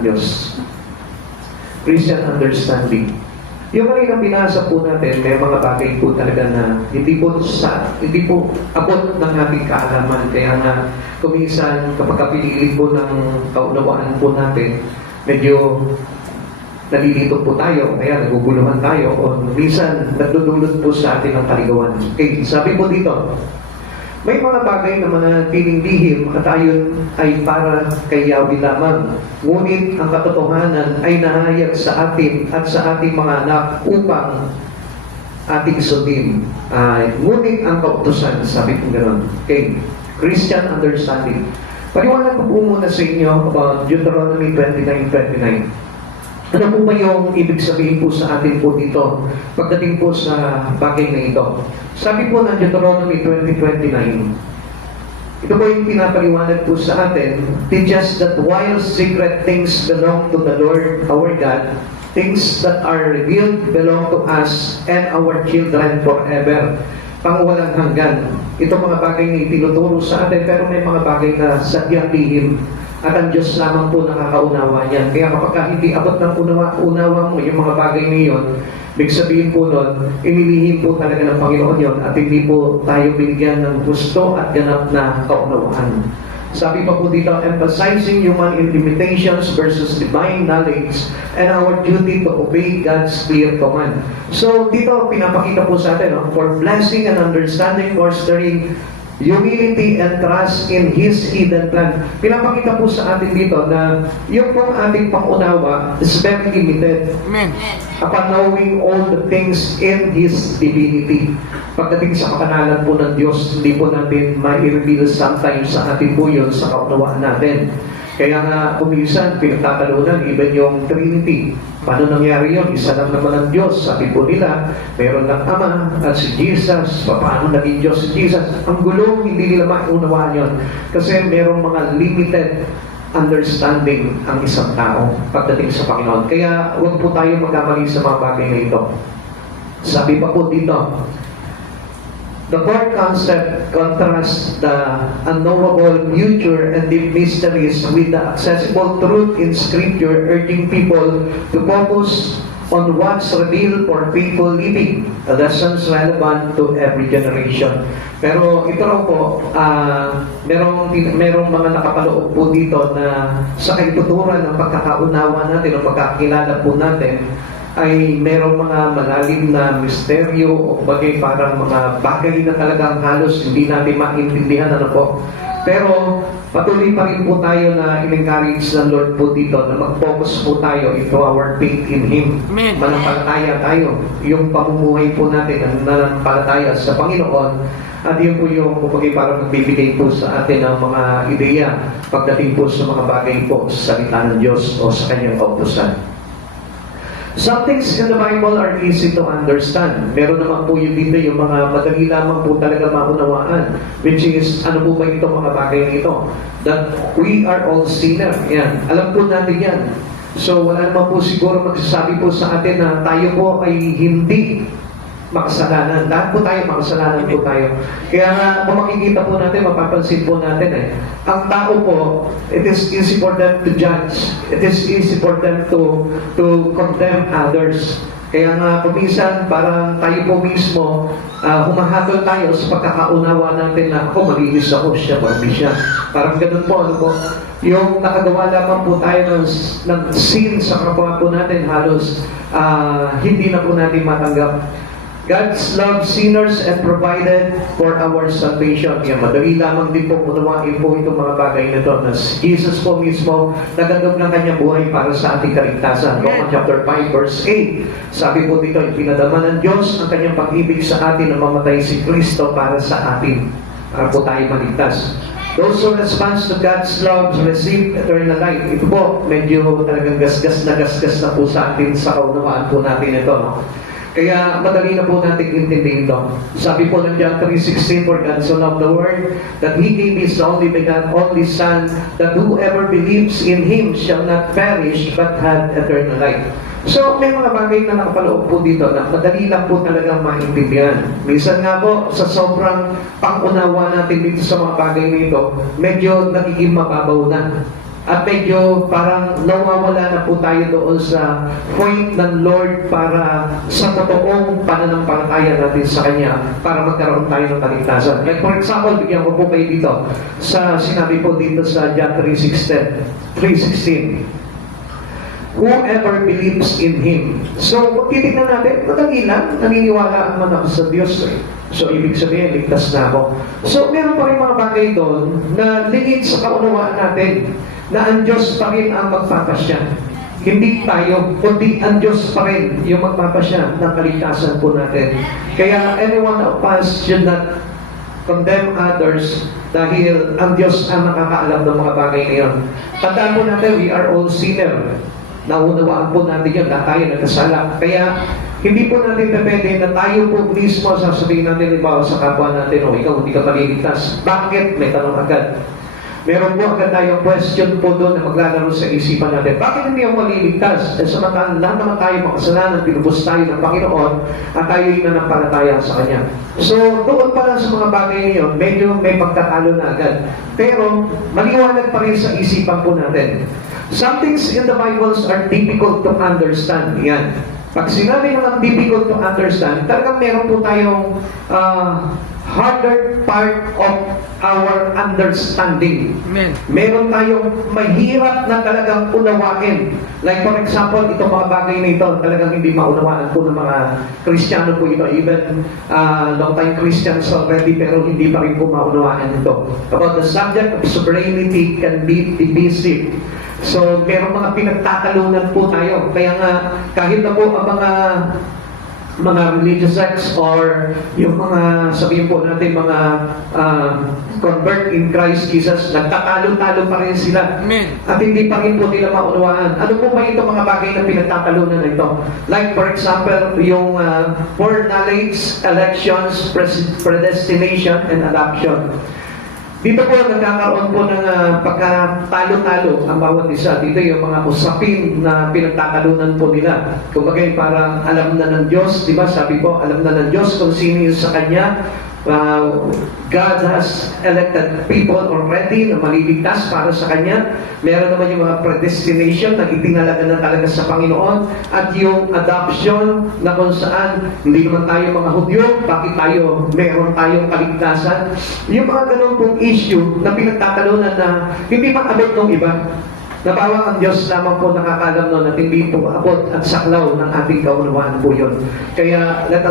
ng Diyos. Christian understanding. Yung kanina binasa po natin, may mga bagay po talaga na hindi po abot ng ating kaalaman. Kaya nga, kuminsan, kapag pinili po ng kaunawaan po natin, medyo nalilito po tayo, kaya naguguluhan tayo, o minsan nagdudulot po sa atin ng kaligawan. Okay, sabi po dito, may mga bagay na manatiling lihim at ayon ay para kay Yahweh lamang. Ngunit ang katotohanan ay nahayag sa atin at sa ating mga anak upang ating sundin. Ngunit ang kautusan, sabi ko gano'n. Okay, Christian understanding. Paliwanag ko po muna sa inyo about Deuteronomy 29:29. Ano po ba yung ibig sabihin po sa atin po dito pagdating po sa bagay na ito? Sabi po ng Deuteronomy 20:29, ito po yung pinapaliwanag po sa atin, teach us that while secret things belong to the Lord our God, things that are revealed belong to us and our children forever. Pangwalang hanggan. Ito mga bagay na itinuturo sa atin, pero may mga bagay na sadyang lihim. At ang Diyos lamang po nakakaunawa niyan. Kaya kapag hindi abot ng unawa mo yung mga bagay na yun, ibig sabihin po nun, inilihim po talaga ng Panginoon yun at hindi po tayo binigyan ng gusto at ganap na kaunawaan. Sabi pa po dito, emphasizing human limitations versus divine knowledge and our duty to obey God's clear command. So dito, pinapakita po sa atin, for blessing and understanding, fostering humility and trust in His hidden plan. Pinapakita po sa atin dito na yung pong ating pangunawa is very limited. Amen. Upon knowing all the things in His divinity. Pagdating sa kapanalan po ng Diyos, hindi po natin ma-reveal sometimes sa atin po yun sa kaunawaan natin. Kaya nga, kuminsan, pinagtatalunan, even yung Trinity. Paano nangyari yun? Isa lang naman ang Diyos. Sabi po nila, meron lang Ama at si Jesus. Paano naging Diyos si Jesus? Ang gulong, hindi nila maunawaan yun. Kasi merong mga limited understanding ang isang tao pagdating sa Panginoon. Kaya huwag po tayo magkamali sa mga bagay na ito. Sabi pa po dito, the fourth concept contrasts the unknowable future and deep mysteries with the accessible truth in Scripture, urging people to focus on what's revealed for faithful living, lessons relevant to every generation. Pero ito raw po, merong mga nakapaloob po dito na sa kaituturan ng pagkakaunawa natin o pagkakilala po natin, ay merong mga malalim na misteryo o bagay parang mga bagay na talagang halos hindi natin maintindihan po. Pero patuloy pa rin po tayo na in-encourage ng Lord po dito na mag-focus po tayo into our faith in Him. Amen. Manampalataya tayo. Yung pamumuhay po natin ang nanampalataya sa Panginoon at yun po yung kumagay para magbibigay po sa atin ng mga ideya pagdating po sa mga bagay po sa salita ng Diyos o sa Kanyang kautusan. Some things in the Bible are easy to understand. Meron naman po yun dito yung mga madali lamang po talaga maunawaan, which is, ano po ba itong mga bagay na ito? That we are all sinners. Yan. Alam po natin yan. So, wala naman po siguro magsasabi po sa atin na tayo po ay hindi makasalanan. Lahat po tayo, makasalanan po tayo. Kaya nga, kung makikita po natin, mapapansin po natin ang tao po, it is easy for them to judge. It is easy for them to condemn others. Kaya nga, kuminsan, parang tayo po mismo, humahatol tayo sa pagkakaunawa natin na ako, malinis ako, siya, mali siya. Parang ganun po, ano po, yung nakagawa lamang po tayo ng sin sa kapwa po natin, halos hindi na po natin matanggap. God's loved sinners and provided for our salvation. Yan, madali lamang din po unawain po itong mga bagay na ito na Jesus po mismo nagandog ng kanyang buhay para sa ating kaligtasan. Romans chapter 5 verse 8. Sabi po dito, pinadama ng Diyos ang kanyang pag-ibig sa atin na mamatay si Kristo para sa atin, para po tayo maligtas. Those who respond to God's love receive eternal life. Ito po, medyo talagang gasgas na po sa atin sa kaunawaan po natin ito. No? Kaya madali na po natin intindihin ito. Sabi po ng John 3:16, for God so loved the world that He gave His only begotten only Son, that whoever believes in Him shall not perish but have eternal life. So may mga bagay na nakapaloob po dito na madali lang po talaga maintindihan. Minsan nga po sa sobrang pangunawa natin dito sa mga bagay nito, medyo nagiging mababaw na. at medyo parang nawawala na po tayo doon sa point ng Lord para sa totoong pananampalataya natin sa Kanya para magkaroon tayo ng kaligtasan. Like for example, bigyan ko po kayo dito sa sinabi po dito sa John 3:16. Whoever believes in Him. So, kung titignan natin, madali lang, naniniwala man ako sa Diyos. So, ibig sabihin, ligtas na ako. So, meron pa rin mga bagay doon na lingid sa kaunawaan natin na ang Diyos pa rin ang magpapasya. Hindi tayo, kundi ang Diyos pa rin yung magpapasya ng kaligtasan po natin. Kaya, any one of us should not condemn others dahil ang Diyos ang nakakaalam ng mga bagay na yun. Tandaan po natin, we are all sinner. Naunawaan po natin yun na tayo nagkasala. Kaya, hindi po natin pwede na tayo po mismo sasabihin natin ibaw sa kapwa natin, o ikaw hindi ka maliligtas. Bakit? May tanong agad. Meron po agad tayong question po doon na maglalaro sa isipan natin. Bakit hindi ako maliligtas? Samantalang lahat naman tayo makasalanan, pinubos tayo ng Panginoon at tayo yung nanampalataya sa Kanya. So, doon pa lang sa mga bagay niyon, medyo may pagtatalo na agad. Pero, maliwanag pa rin sa isipan po natin. Some things in the Bibles are difficult to understand. Yan. Pag sinabi naman difficult to understand, talagang meron po tayong harder part of our understanding. Amen. Meron tayong mahirap na talagang unawain. Like for example, itong mga bagay na ito, talagang hindi maunawaan po ng mga Kristiyano po ito. Even long time Christians already, pero hindi pa rin po maunawaan ito. About the subject of sovereignty can be divisive. So, meron mga pinagtatalunan po tayo. Kaya nga, kahit na po ang mga religious sects or yung mga, sabihin po natin, mga convert in Christ Jesus, nagtatalo-talo pa rin sila. Amen. At hindi pa rin po nila maunawaan. Ano po ba ito mga bagay na pinagtatalunan na ito? Like for example, yung foreknowledge, elections, predestination, and adoption. Dito po nagkakaroon po ng pagkatalo-talo ang bawat isa. Dito yung mga usapin na pinagtatalunan po nila. Kumbaga parang alam na ng Diyos, di ba? Sabi po, alam na ng Diyos kung sino yung sa Kanya. God has elected people already na maliligtas para sa Kanya. Meron naman yung mga predestination na itinalaga na talaga sa Panginoon. At yung adoption na kung saan hindi naman tayo mga Hudyo, bakit tayo meron tayong kaligtasan. Yung mga ganun pong issue na pinagtatalunan na hindi makabot ng iba. Nabawang ang Diyos lamang po nakakalam nun at hindi po abot at saklaw ng ating kaunawaan po yun. Kaya let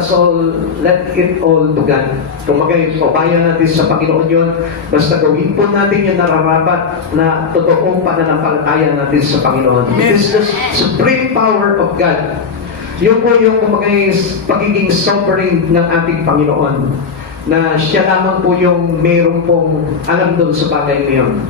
it all to God. Kung magpapayan natin sa Panginoon yun, basta gawin po natin yung nararapat na totoong pananampalataya natin sa Panginoon. It is the supreme power of God. Yun po yung pagiging sovereign ng ating Panginoon. Na siya lamang po yung mayroong pong alam doon sa bagay na yun.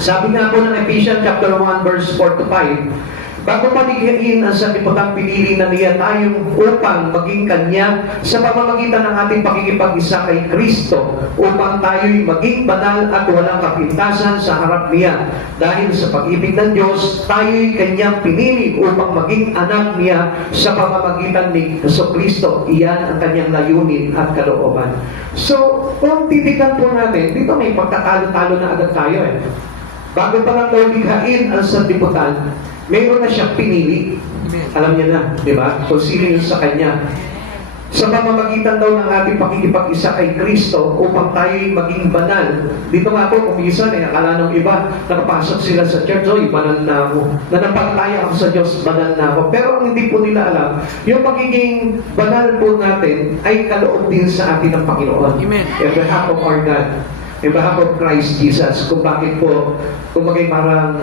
Sabi nga po ng Ephesians chapter 1 verse 4 to 5, bago palighain ang sanlibutan pinili na niya tayong upang maging Kanya sa pamamagitan ng ating pakikipag-isa kay Kristo, upang tayo'y maging banal at walang kapintasan sa harap niya. Dahil sa pag-ibig ng Diyos, tayo'y Kanyang pinili upang maging anak niya sa pamamagitan ni Kristo. Iyan ang Kanyang layunin at kalooban. So, kung titignan po natin, dito may pagkatalo-talo na agad tayo Bago pa lang daw lighain ang sanlibutan, mayroon na siyang pinili. Alam niya na, di ba? Kung sino yung sa Kanya. Sa pamamagitan daw ng ating pakikipag-isa kay Kristo upang tayo'y maging banal. Dito nga po, kung minsan, akala ng iba, nakapasok sila sa church, banal na ako. Nanampalataya ako sa Diyos, banal na ako. Pero ang hindi po nila alam, yung magiging banal po natin ay kaloob din sa atin ng Panginoon. Amen. On behalf of our God. On behalf of Christ Jesus, kung bakit po, kung bagay parang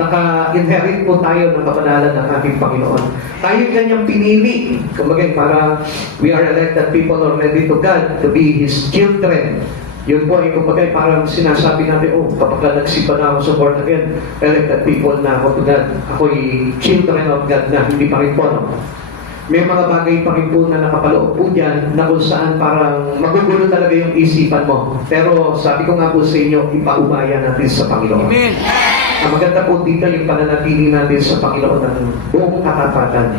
naka-inherit po tayo ng kapanalan ng ating Panginoon. Tayo Kanyang pinili, kung bagay parang we are elected people already to God to be His children. Yun po ay kung bagay parang sinasabi natin, kapag nagsipa na ako sa born again, elected people na ako to God. Ako'y children of God na, hindi pa rin po, no? May mga bagay pa rin po na nakapaloob po dyan na kung saan parang magugulo talaga yung isipan mo. Pero sabi ko nga po sa inyo, ipaubaya natin sa Panginoon. Amen. Ang maganda po dito yung pananatili natin sa Panginoon ng buong katapatan.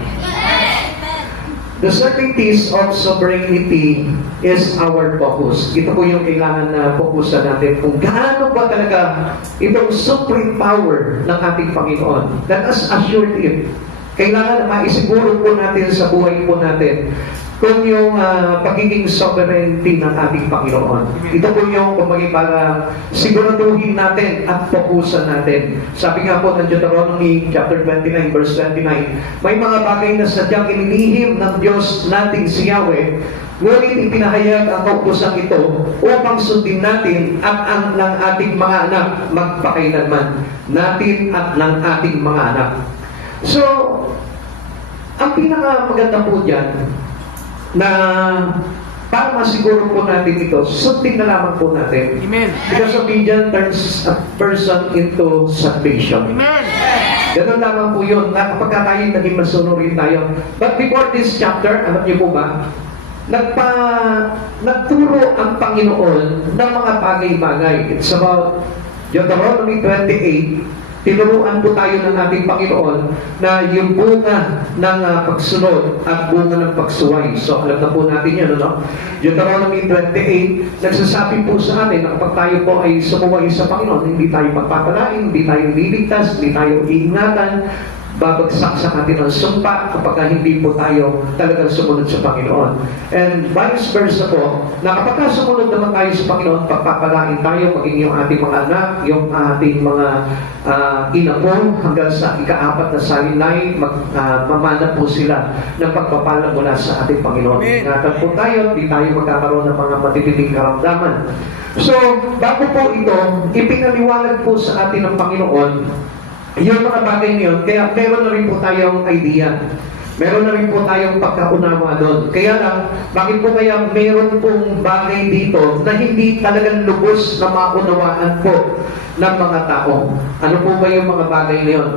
The certainties of sovereignty is our focus. Ito po yung kailangan na focusan natin kung gaano ba talaga itong supreme power ng ating Panginoon. Let us assure it. Kailangan na maisiguro po natin sa buhay po natin kung yung pagiging sovereignty ng ating Panginoon. Ito po yung kumbaga para siguraduhin natin at fokusan natin. Sabi nga po ng Deuteronomy chapter 29 verse 29, may mga bagay na sadyang inilihim ng Diyos nating si Yahweh, ngunit ipinahayag ang kaupusang ito upang sundin natin at ang ng ating mga anak magpakailanman. Natin at ng ating mga anak. So, ang pinakamaganda po dyan, na para masiguro po natin ito, sundin na lamang po natin. Amen. Because obedience turns a person into salvation. Amen. Ganun lamang po yun, na kapag tayo naging masunurin tayo. But before this chapter, alam niyo po ba, nagturo ang Panginoon ng mga bagay-bagay. It's about Deuteronomy 28. Tinuruan po tayo ng ating Panginoon na yung bunga ng pagsunod at bunga ng pagsuway. So, alam na po natin yan, no? Deuteronomy 28, nagsasabi po sa atin na kapag tayo po ay sumuway sa Panginoon, hindi tayo magpapalain, hindi tayo liligtas, hindi tayo iingatan, babagsak sa atin ang sumpa kapag hindi po tayo talagang sumunod sa Panginoon. And vice versa po, na kapag sumunod naman tayo sa Panginoon, pagpapalain tayo, maging yung ating mga anak, yung ating mga inapo, hanggang sa ika-4 na salinay, mamana po sila ng pagpapala mula sa ating Panginoon. Ingatan po tayo, di tayo magkakaroon ng mga matitinding karamdaman. So, bago po ito, ipinaliwanag po sa atin ng Panginoon yung mga bagay niyon, kaya meron na rin po tayong idea. Meron na rin po tayong pagkaunawa doon. Kaya lang, bakit po kaya meron pong bagay dito na hindi talagang lubos na maunawaan po ng mga tao? Ano po ba yung mga bagay na yun?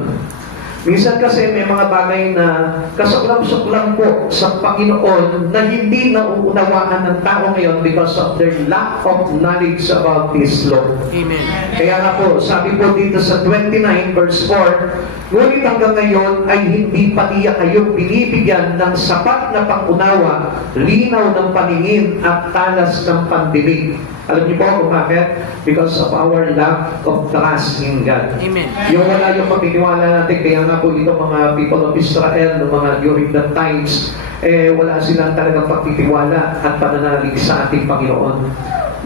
Minsan kasi may mga bagay na kasuklam-suklam po sa Panginoon na hindi nauunawaan ng tao ngayon because of their lack of knowledge about His law. Amen. Kaya nga po, sabi po dito sa 29 verse 4, ngunit hanggang ngayon ay hindi pa niya kayo binibigyan ng sapat na pangunawa, linaw ng paningin at talas ng pandinig. Alam niyo po kung bakit? Because of our lack of trust in God. Amen. Yung wala yung pagtitiwala natin, kaya nga po dito mga people of Israel, no, mga during that times, wala silang talagang pagtitiwala at pananalig sa ating Panginoon.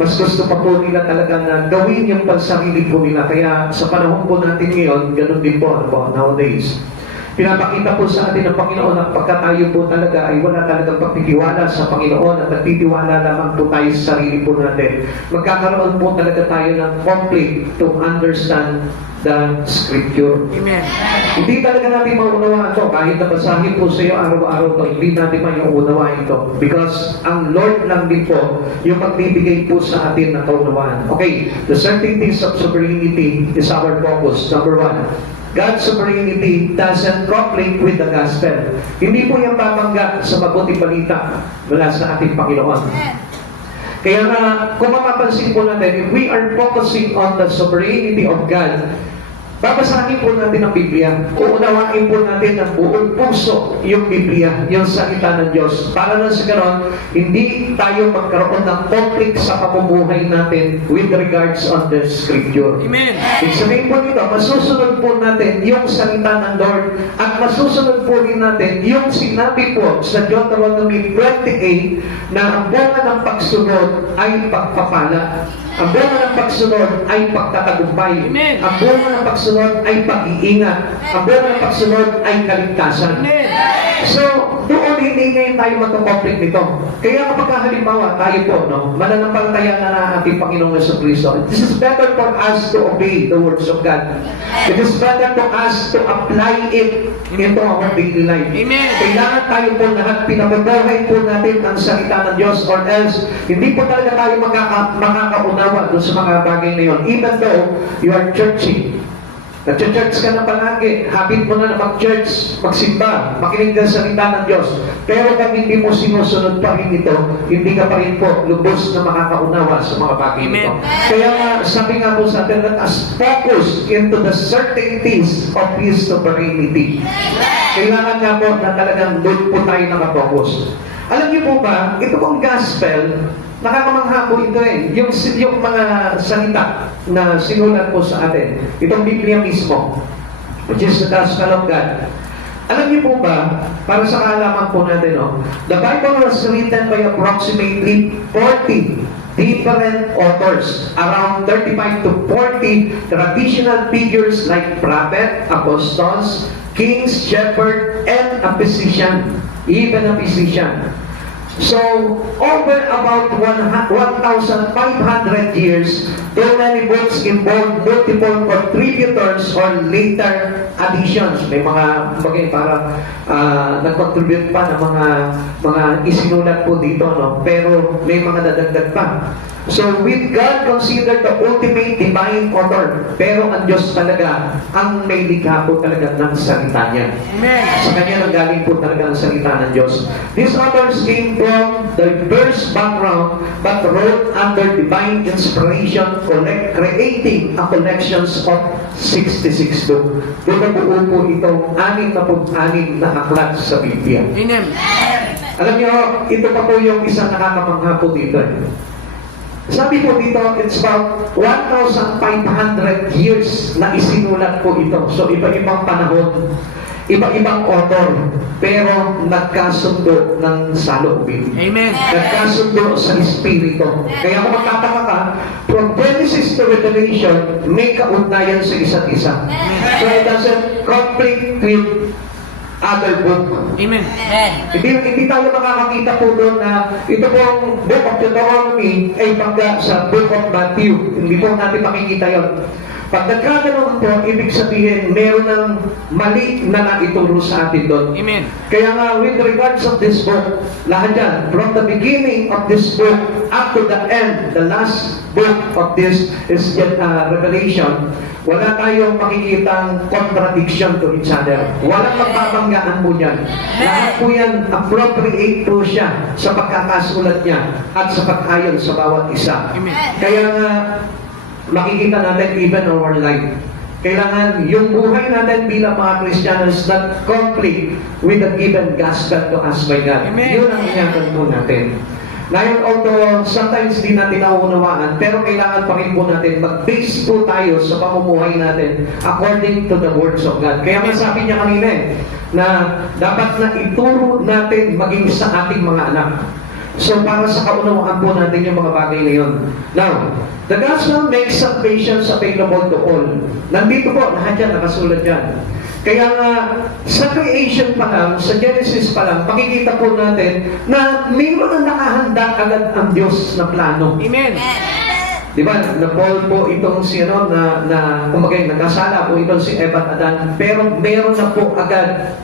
Mas gusto pa po nila talaga na gawin yung pansarili po nila. Kaya sa panahon po natin ngayon, ganun din po, nowadays. Pinapakita po sa atin ng Panginoon na pagka tayo po talaga ay wala talagang pagtitiwala sa Panginoon at nagtitiwala lamang po tayo sa sarili po natin. Magkakaroon po talaga tayo ng conflict to understand the Scripture. Amen. Hindi talaga natin maunawaan ito. Kahit nabasahin po sa iyo araw-araw ito, hindi natin mauunawaan ito. Because ang Lord lang din po yung magbibigay po sa atin ng kaunawaan. Okay, the certainties of sovereignty is our focus. Number 1. God's sovereignty doesn't conflict with the gospel. Hindi po yung babangga sa mabuting balita mula sa ating Panginoon. Kaya nga, kung mapapansin po natin, if we are focusing on the sovereignty of God, babasahin po natin ang Biblia. Uunawain po natin ng buong puso yung Biblia, yung salita ng Diyos. Para lang sa ganon, hindi tayo magkaroon ng conflict sa pamumuhay natin with regards on the Scripture. Amen. Ibig sabihin po nito, masusunod po natin yung salita ng Lord at masusunod po rin natin yung sinabi po sa Deuteronomy 28 na ang bunga ng pagsunod ay pagpapala. Ang bunga ng pagsunod ay pagtatagumpay. Amen. Ang bunga ng pagsunod ay pag-iingat. Ang bunga ng pagsunod ay kaligtasan. Amen. So, doon hindi ngayon tayo magkakonflict nito. Kaya kapag halimbawa tayo po, no, mananampalataya na ating Panginoong Jesucristo, this is better for us to obey the words of God. It is better for us to apply it into our daily life. Amen. Kailangan tayo po lahat pinababahay po natin ang salita ng Diyos or else hindi po talaga tayo makakaunawa doon sa mga bagay na yun. Even though you are churching, nag-church ka na palagi, habit mo na mag-church, magsimba, makinig ka sa salita ng Diyos. Pero kung hindi mo sinusunod pa rin ito, hindi ka pa rin po lubos na makakaunawa sa mga bagay nito. Kaya nga, sabi nga po sa atin, let us focus into the certainties of His sovereignty. Kailangan nga po na talagang doon po tayo nakapokus. Alam niyo po ba, ito pong gospel, nakakamangha po ito eh. Yung mga salita na sinulat po sa atin, itong Biblia mismo, which is the gospel of God. Alam niyo po ba, para sa kaalaman po natin, the Bible was written by approximately 40 different authors, around 35 to 40 traditional figures like prophet, apostles, kings, shepherd, and a physician, even a physician. So, over about 1,500 years, though many books involve multiple contributors or later additions. May mga parang nag-contribute pa ng mga isinulat po dito, pero may mga dadagdag pa. So, with God considered the ultimate divine author, pero ang Diyos talaga ang may likha po talaga ng salita niya. Amen. Sa kanya nanggaling po talaga ang salita ng Diyos. These authors came from diverse background but wrote under divine inspiration, creating a collections of 66 books. Doon nabuo po itong 66 na aklat sa Biblia. Amen. Alam niyo, ito pa po yung isang nakakamangha po dito. Sabi po dito, it's about 1,500 years na isinulat po ito. So, iba-ibang panahon, iba-ibang author, pero nagkasundo ng saloobin. Amen. Nagkasundo sa Espiritu. Kaya kung magtataka ka, from Genesis to Revelation, may kaugnayan sa isa't isa. So, it doesn't conflict with other book. Amen. Hindi tayo makakakita po doon na ito pong Book of Deuteronomy ay pagka sa Book of Matthew. Hindi po natin makikita yon. Pag nagkaganoon po, ibig sabihin, meron ng mali na naituro sa atin doon. Amen. Kaya nga, with regards of this book, lahat yan, from the beginning of this book up to the end, the last book of this is Revelation, wala tayong makikitang contradiction to each other. Walang magpapanggaan po yan. Lahat po yan, appropriate po siya sa pagkakasulat niya at sa pag-ayon sa bawat isa. Amen. Kaya nga, makikita natin even our life. Kailangan yung buhay natin bilang mga Kristiyanos not conflict with the given gospel to us by God. Amen. Yun ang inyakan po natin. Ngayon, although sometimes di natin nauunawaan, pero kailangan pa rin po natin mag-base po tayo sa pamumuhay natin according to the words of God. Kaya masabi niya kanina na dapat na ituro natin maging sa ating mga anak. So, para sa kaunawaan po natin yung mga bagay na yun. Now, the gospel makes salvation available to all. Nandito po, lahat yan, nakasulat yan. Kaya nga, sa creation pa lang, sa Genesis pa lang, pakikita po natin na mayroon na nakahanda agad ang Diyos na plano. Amen. Di ba? Na-fall po itong si kumbaga, nagkasala po itong si Eva at Adan, pero meron na po agad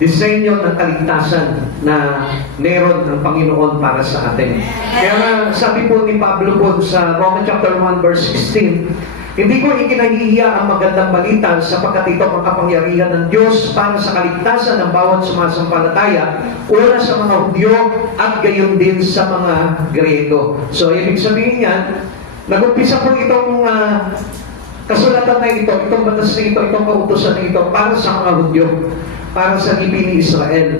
disenyo ng kaligtasan na meron ng Panginoon para sa atin. Kaya nga, sabi po ni Pablo po sa Romans chapter 1 verse 16, hindi ko ikinahihiya ang magandang balita sapagkat ito ang kapangyarihan ng Diyos para sa kaligtasan ng bawat sumasampalataya, una sa mga Hudyo at gayon din sa mga Grego. So, ibig sabihin yan, nag-umpisa po itong kasulatan na ito, itong batas na ito, itong kautusan na ito para sa mga Hudyo, para sa ngipin ni Israel.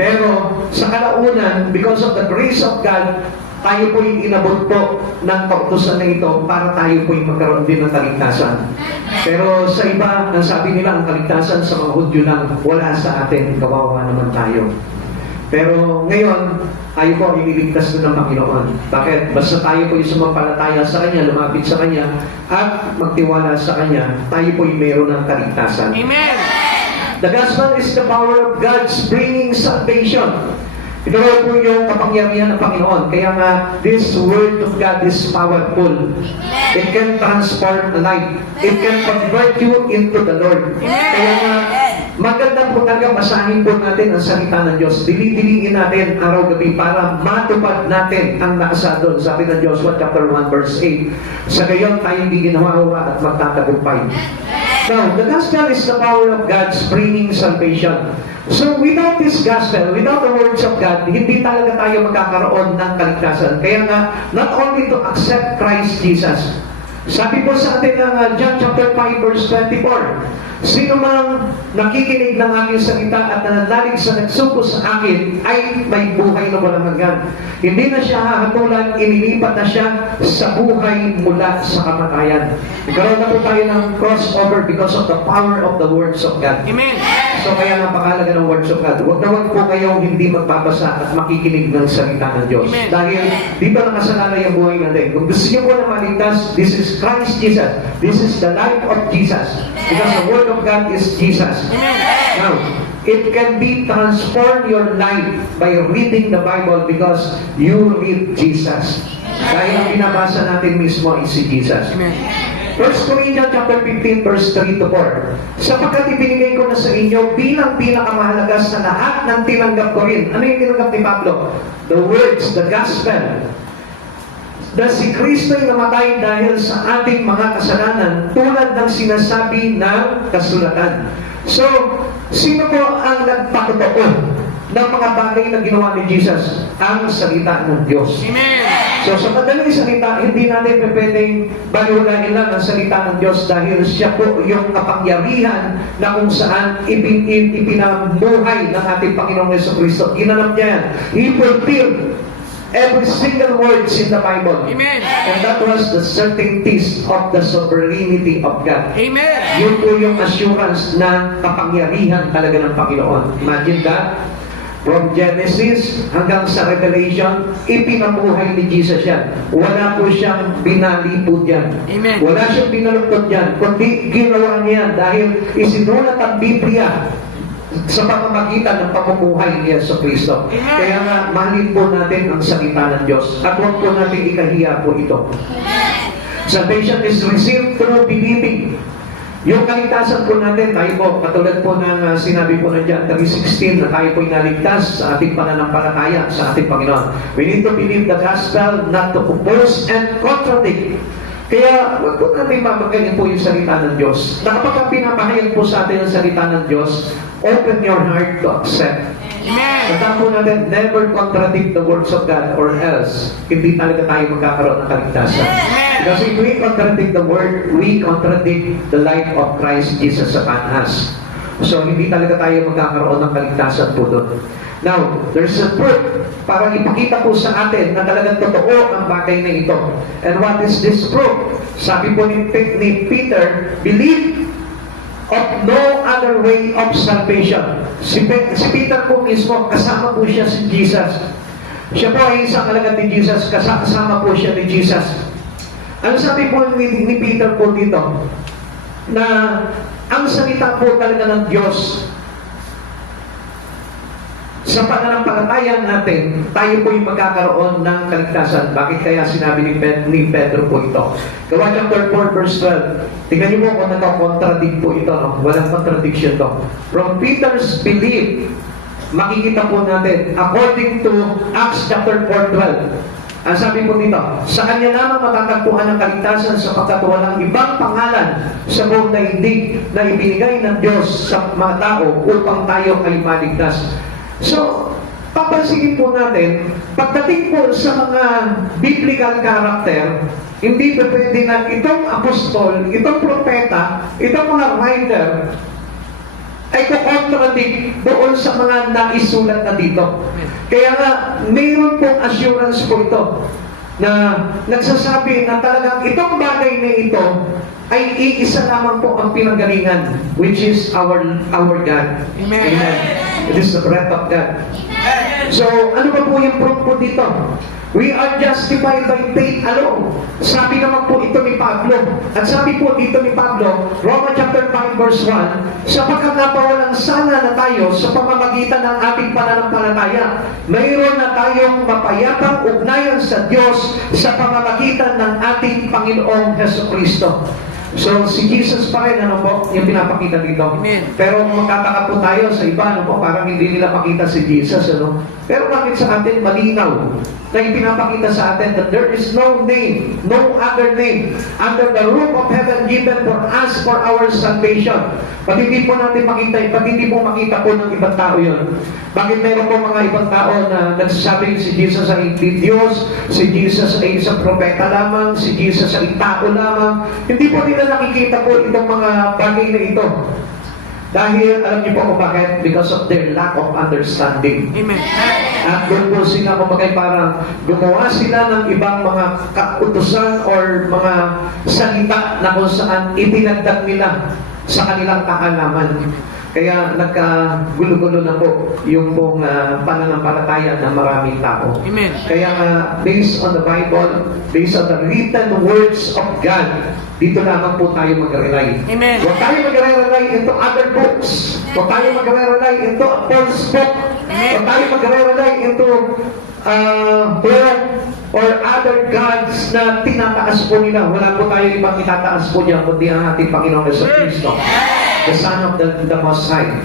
Pero sa kalaunan, because of the grace of God, tayo po yung inabot po ng kautusan na ito para tayo po yung magkaroon din ng kaligtasan. Pero sa iba, ang sabi nila, ang kaligtasan sa mga Hudyo lang, wala sa atin, kawawa naman tayo. Pero ngayon, tayo po iniligtas na ng Panginoon. Bakit? Basta tayo po yung sumampalataya sa Kanya, lumapit sa Kanya, at magtiwala sa Kanya, tayo po yung meron ng kaligtasan. Amen. The gospel is the power of God's bringing salvation. Ito raw po yung kapangyarihan ng Panginoon. Kaya nga, this word of God is powerful. It can transform a life. It can convert you into the Lord. Kaya nga, maganda po talaga basahin po natin ang salita ng Diyos. Dili-diliin natin araw-gabi para matupad natin ang nasa doon. Sabi ng Joshua chapter 1 verse 8. Sa gayon tayo hindi ginawa at magtatagumpay. Now, the gospel is the power of God's bringing salvation. So, without this gospel, without the words of God, hindi talaga tayo magkakaroon ng kaligtasan. Kaya nga, not only to accept Christ Jesus. Sabi po sa atin ng John chapter 5 verse 24, Sino mang nakikinig ng aking salita at nananalig sa nagsuko sa akin ay may buhay na walang hanggan. Hindi na siya hahatulan, inilipat na siya sa buhay mula sa kamatayan. Nagkaroon na po tayo ng crossover because of the power of the words of God. Amen. So kaya napakalaga ng words of God. Huwag na huwag po kayong hindi magbabasa at makikinig ng salita ng Diyos. Amen. Dahil dito nakasalalay ang buhay natin. Kung gusto niyo po na maligtas, this is Christ Jesus. This is the life of Jesus. Because the Word of God is Jesus. Now, it can be transformed your life by reading the Bible because you read Jesus. Dahil ang binabasa natin mismo is si Jesus. Amen. 1 Corinthians chapter 15 verse 3 to 4. Sapagkat ibinigay ko na sa inyo bilang pinakamahalaga sa lahat ng tinanggap ko rin. Ano yung tinanggap ni Pablo? The words, the gospel. Na si Kristo ay namatay dahil sa ating mga kasalanan tulad ng sinasabi ng kasulatan. So, sino po ang nagpatotoo ng mga bagay na ginawa ni Jesus? Ang salita ng Diyos. Amen. So sa madaling salita, hindi natin pwedeng baliwalain lang ang salita ng Diyos dahil siya po yung kapangyarihan na kung saan ipinamuhay ng ating Panginoong Jesucristo. Ginanap niya yan. He fulfilled every single words in the Bible. Amen. And that was the certainties of the sovereignty of God. Amen. Yun po yung assurance na kapangyarihan talaga ng Panginoon. Imagine that. From Genesis hanggang sa Revelation, ipinamuhay ni Jesus yan. Wala po siyang binalipod yan. Amen. Wala siyang binaluktot yan. Kundi ginawa niya yan dahil isinulat ang Biblia sa pamamagitan ng pamumuhay ni Jesucristo. Amen. Kaya nga, mahalin po natin ang salita ng Diyos. At huwag po natin ikahiya po ito. Salvation is received through believing. Yung kaligtasan po natin, tayo po, katulad po ng sinabi po ng John 3:16 na tayo po inaligtas sa ating pananampalataya sa ating Panginoon. We need to believe the gospel, not to oppose and contradict. Kaya, wag po natin mamagayin po yung salita ng Diyos. Na kapag pinapahayag po sa atin ang salita ng Diyos, open your heart to accept. Amen. Tandaan po natin, never contradict the words of God or else hindi talaga tayo magkakaroon ng kaligtasan. Because if we contradict the word, we contradict the life of Christ Jesus upon us. So hindi talaga tayo magkakaroon ng kaligtasan po doon. Now, there's a proof para ipakita po sa atin na talagang totoo ang bagay na ito. And what is this proof? Sabi po ni Peter, believe of no other way of salvation. Si Peter po mismo, kasama po siya si Jesus. Siya po ay isang alagad ni Jesus, kasama po siya ni Jesus. Ang sabi po ni Peter po dito, na ang salita po talaga ng Diyos, sa pananampalataya natin, tayo po yung magkakaroon ng kaligtasan. Bakit kaya sinabi ni Pedro po ito? Gawa chapter 4 verse 12. Tingnan niyo po kung nagka-contradict po ito. No? Walang contradiction to. From Peter's belief, makikita po natin, according to Acts chapter 4:12, ang sabi po dito, sa kanya lamang matatagpuan ang kaligtasan sapagkat walang ibang pangalan sa buong daigdig na ibinigay ng Diyos sa mga tao upang tayo ay maligtas. So, papansinin po natin, pagdating po sa mga biblical character, hindi pa pwede na itong apostol, itong propeta, itong mga writer, ay kukontradict doon sa mga naisulat na dito. Kaya nga, mayroon pong assurance po ito na nagsasabi na talagang itong bagay na ito ay iisa lamang po ang pinanggalingan, which is our God. Amen. Amen. It is the breath of God. So, ano ba po yung proof po dito? We are justified by faith alone. Sabi naman po ito ni Pablo. At sabi po dito ni Pablo, Romans chapter 5 verse 1, sapagkat napawalang sala na tayo sa pamamagitan ng ating pananampalataya, mayroon na tayong mapayapang ugnayan sa Diyos sa pamamagitan ng ating Panginoong Jesucristo. So, si Jesus pa rin, ano po, yung pinapakita dito. Amen. Pero magkataka po tayo sa iba, ano po, parang hindi nila makita si Jesus, ano. Pero bakit sa atin malinaw na ipinapakita sa atin that there is no name, no other name under the roof of heaven given for us for our salvation. Pag hindi po natin makita, pag hindi po makita po ng ibang tao yun. Bakit meron po mga ibang tao na nagsasabing si Jesus ay hindi Diyos, si Jesus ay isang propeta lamang, si Jesus ay tao lamang. Hindi po nila nakikita po itong mga bagay na ito. Dahil alam niyo po kung bakit? Because of their lack of understanding. Amen. At doon po sila kumagay parang gumawa sila ng ibang mga kautusan or mga salita na kung saan itinagdag nila sa kanilang kaalaman. Kaya nagkagulo-gulo na po yung pong pananampalataya ng maraming tao. Amen. Kaya based on the Bible, based on the written words of God, dito lamang po tayo mag-rely. Amen. Huwag tayo mag-rely into other books. Huwag tayo mag-rely into a false book. Huwag tayo mag-rely into blood or other gods na tinataas po nila. Wala po tayo ibang itataas po niya, kundi ang ating Panginoon Yesu Cristo, the Son of the Most High.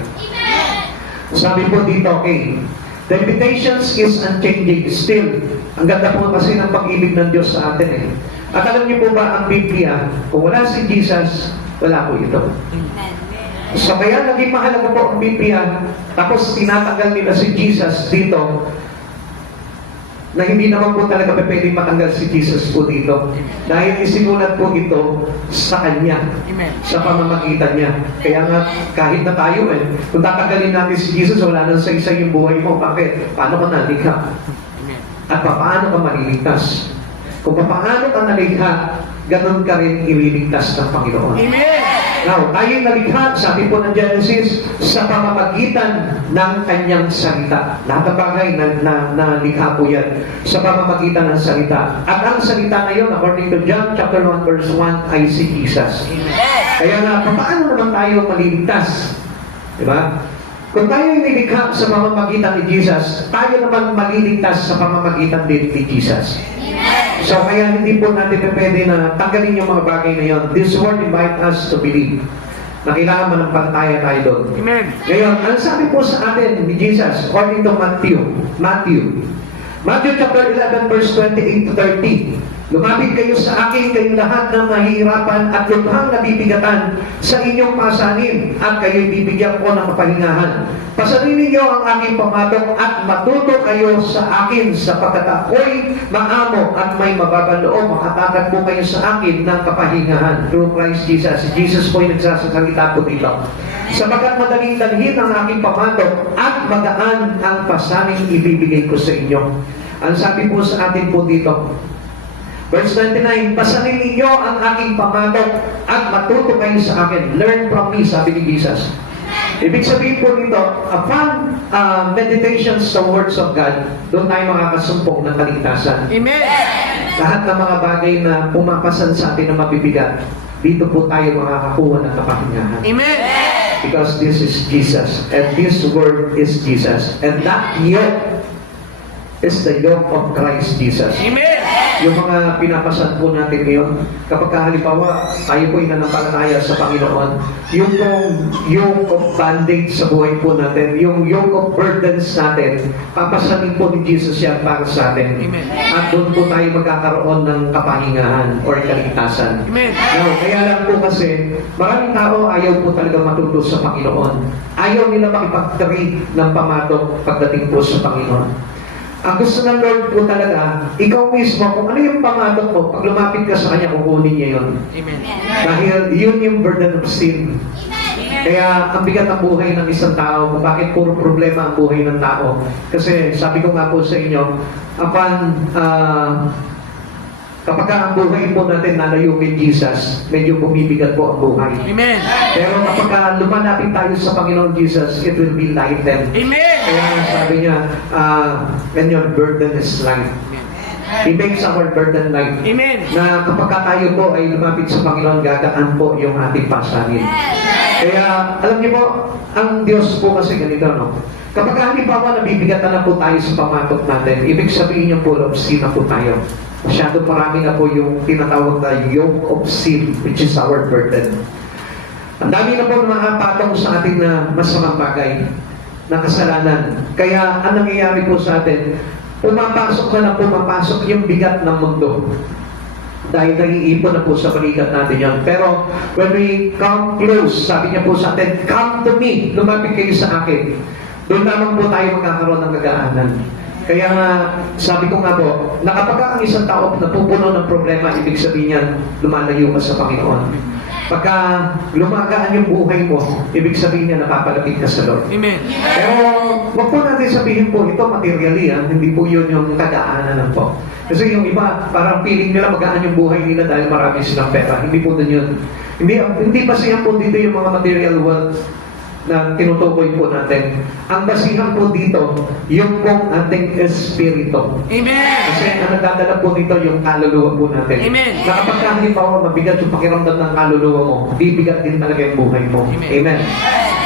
Sabi po dito, okay, the invitations is unchanging still. Ang ganda po kasi ng pag-ibig ng Diyos sa atin eh. At alam niyo po ba ang Biblia, kung wala si Jesus, wala po ito. So kaya naging mahalaga po ang Biblia, tapos tinatanggal nila si Jesus dito, na hindi naman po talaga pwedeng matanggal si Jesus po dito. Dahil isinulat po ito sa Kanya, Amen. sa pamamagitan niya. Kaya nga, kahit na tayo kung tatanggalin natin si Jesus, wala nang sa yung buhay mo. Bakit? Paano ka nalikha? Amen. At paano ka maliligtas? Kung paano ka nalikha, ganun ka rin ililigtas ng Panginoon. Amen. Now, tayo nalikha, sabi po ng Genesis, sa pamamagitan ng kanyang salita. Lahat ng bagay na likha po yan sa pamamagitan ng salita. At ang salita na yun, according to John chapter 1 verse 1, ay si Jesus. Amen. Kaya nga, paano naman tayo maliligtas? Diba? Kung tayo nilikha sa pamamagitan ni Jesus, tayo naman maliligtas sa pamamagitan din ni Jesus. So kaya hindi po natin pwede na tanggalin yung mga bagay na yun. This word invite us to believe na kailangan manampalataya tayo doon. Amen. Ngayon, ang sabi po sa atin ni Jesus, according to Matthew chapter 11 verse 28 to 30, lumapit kayo sa akin, kayong lahat ng mahihirapan at lubhang nabibigatan sa inyong pasanin, at kayo'y bibigyan ko ng kapahingahan. Pasanin ninyo ang aking pamatok at matuto kayo sa akin, sapagkat ako'y maamo at may mababang loob. Makatakat po kayo sa akin ng kapahingahan. Through Christ Jesus. Si Jesus po yung nagsasalita po dito. Sapagkat madaling dalhin ang aking pamatok at magaan ang pasaning ibibigay ko sa inyo. Ang sabi po sa atin po dito, verse 29, pasanin ninyo ang aking pamatok at matuto kayo sa akin. Learn from me, sabi ni Jesus. Ibig sabihin po nito, upon meditations sa words of God, doon tayo makakasumpong ng kaligtasan. Amen. Lahat ng mga bagay na pumapasan sa atin na mabibigat, dito po tayo makakakuha ng kapahingahan. Amen. Because this is Jesus, and this word is Jesus, and that yoke is the yoke of Christ Jesus. Amen. Yung mga pinapasan po natin ngayon, kapag halimbawa tayo po inanampalataya sa Panginoon, yung yoke of bondage sa buhay po natin, yung yoke of burdens natin, papasanin po ni Jesus yan para sa atin. Amen. At doon po tayo magkakaroon ng kapahingahan or kaligtasan. Amen. Now, kaya lang po kasi, maraming tao ayaw po talaga matuto sa Panginoon. Ayaw nila makipag-trade ng pamatok pagdating po sa Panginoon. Ang gusto ng Lord po talaga, ikaw mismo, kung ano yung pamatok mo, pag lumapit ka sa Kanya, kukunin niya yun. Amen. Dahil yun yung burden of sin. Kaya ang bigat ng buhay ng isang tao, kung bakit puro problema ang buhay ng tao. Kasi sabi ko nga po sa inyo, kapag ang buhay po natin nalayo kay Jesus, medyo bumibigat po ang buhay. Amen. Pero kapag lumalapit tayo sa Panginoon Jesus, it will be lightened. Amen. Kaya sabi niya, when your burden is light, He makes our burden light. Amen. Na kapag tayo po ay lumapit sa Panginoon, gagaan po yung ating pasanin. Kaya, alam niyo po, ang Diyos po kasi ganito, no? Kapag halimbawa nabibigatan na po tayo sa pamatok natin, ibig sabihin niyo po, of sin na po tayo. Masyado marami na po yung tinatawag na yoke of sin, which is our burden. Ang dami na po nakapatong sa ating na masamang bagay, na kasalanan. Kaya ang nangyayari po sa atin, pumapasok yung bigat ng mundo. Dahil nag-iipon na po sa balikat natin yan. Pero when we come close, sabi niya po sa atin, come to me, lumapit kayo sa akin. Doon lamang po tayo magkakaroon ng kagaanan. Kaya nga, sabi ko nga po, na kapag ang isang tao napupuno ng problema, ibig sabihin niyan, lumalayo ka sa Panginoon. Pagka lumagaan yung buhay mo, ibig sabihin niya napapalapit ka sa Lord. Amen. Pero wag po natin sabihin po ito materially, hindi po yun yung kadaanan po. Kasi yung iba, parang feeling nila magaan yung buhay nila dahil marami silang pera. Hindi po dun yun. Hindi basihan po dito yung mga material wealth na tinutukoy po natin. Ang basihan po dito, yung pong ating espiritu. Amen. Kasi ang nagdadala po dito yung kaluluwa po natin. Amen. Na kapag halimbawa mabigat yung pakiramdam ng kaluluwa mo, bibigat din talaga yung buhay mo. Amen. Amen.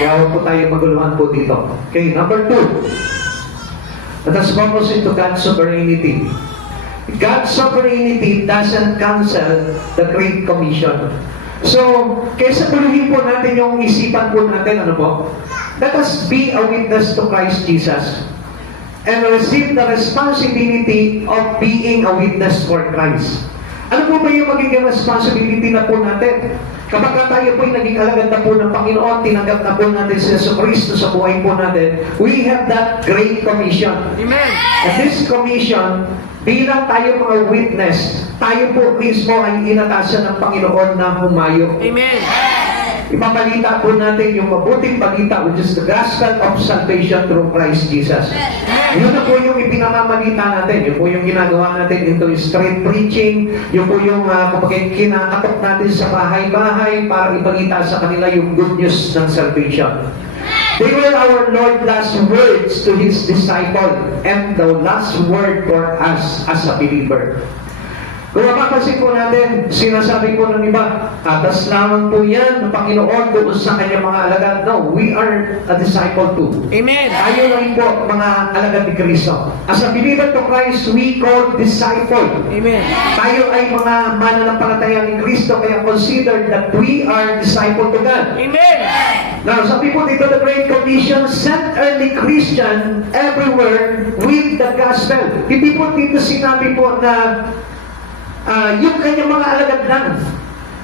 Kaya huwag po tayo maguluhan po dito. Okay, number 2. Let us focus into God's sovereignty. God's sovereignty doesn't cancel the Great Commission. So, kaysa puluhin po natin yung isipan po natin, ano po? Let us be a witness to Christ Jesus and receive the responsibility of being a witness for Christ. Ano po ba yung magiging responsibility na po natin? Kapag tayo po ay naging alagad na po ng Panginoon, tinanggap na po natin si Yesu Cristo sa buhay po natin, we have that Great Commission. Amen. And this commission, bilang tayo mga witness, tayo po mismo ay inatasan ng Panginoon na humayo. Amen. Ipabalita po natin yung mabuting balita, which is the gospel of salvation through Christ Jesus. Yun na po yung ipinamamalita natin. Yun po yung ginagawa natin into street preaching. Yun po yung kinakatok natin sa bahay-bahay para ibalita sa kanila yung good news ng salvation. They were our Lord's last words to His disciple and the last word for us as a believer. Kung mapapansin po natin, sinasabi po ng iba, atas lamang po yan ng Panginoon doon sa kanyang mga alagad. No, we are a disciple too. Amen. Tayo lang po mga alagad ni Kristo. As a believer to Christ, we call disciple. Amen. Tayo ay mga mananampalataya ni Kristo, kaya consider that we are disciple to God. Amen. Now, sabi po dito, the Great Commission sent early Christian everywhere with the gospel. Hindi po dito sinabi po na yung kanyang mga alagad lang.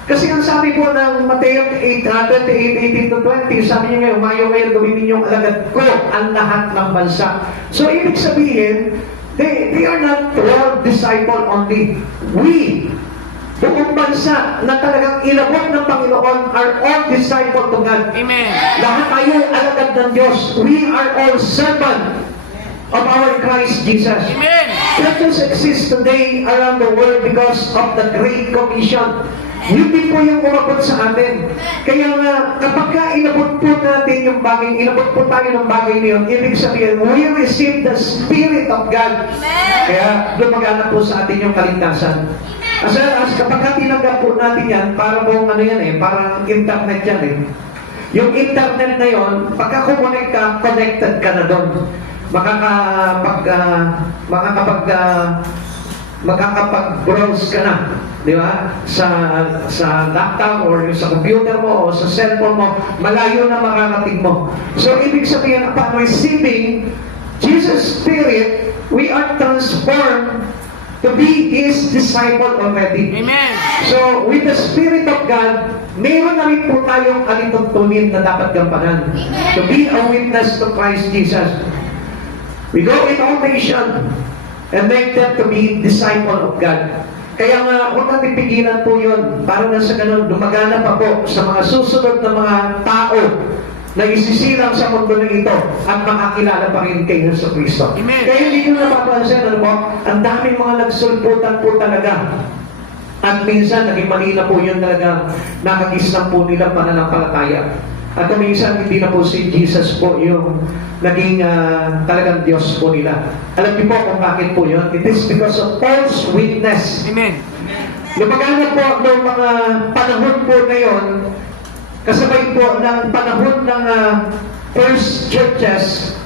Kasi ang sabi po ng Mateo 28:18-20, sabi niya ngayon, umayo ngayon gawin ninyong alagad ko ang lahat ng bansa. So, ibig sabihin, they are not 12 disciple only. We, buong bansa na talagang inabot ng Panginoon are all disciple to God. Amen. Lahat tayo alagad ng Diyos. We are all servant of our Christ Jesus. Amen. Churches exist today around the world because of the Great Commission. Yun din po yung umabot sa atin. Kaya nga, kapag inabot po natin yung bagay, inabot po tayo ng bagay na yun, ibig sabihin, we receive the Spirit of God. Kaya lumagana po sa atin yung kaligtasan. As kapag tinanggap po natin yan, para po ano yan parang internet yan Yung internet na yon, pagka kumonek ka, connected ka na doon. Makakapag-browse ka na, di ba? Sa laptop or sa computer mo o sa cellphone mo, malayo na makarating mo. So, ibig sabihin, upon receiving Jesus' Spirit, we are transformed to be His disciple already. Amen. So, with the Spirit of God, meron na rin po tayong alituntunin na dapat gampanan. To be a witness to Christ Jesus. We go in all nations and make them to be disciple of God. Kaya nga, huwag natin pigilan po yun. Para na sa ganun, lumagana pa po sa mga susunod na mga tao na isisilang sa mundo na ito at makakilala pa rin kay Yesu Cristo. Amen. Kaya hindi nyo napapansin, ano po, ang daming mga nagsulputan po talaga. At minsan, naging mali na po yun talaga, nakagisnan po nila pananampalataya. At minsan, hindi na po si Jesus po yung naging talagang Diyos po nila. Alam niyo po kung bakit po yun? It is because of false witness. Amen. Lumagana po ng mga panahon po na yun, kasabay po ng panahon ng first churches,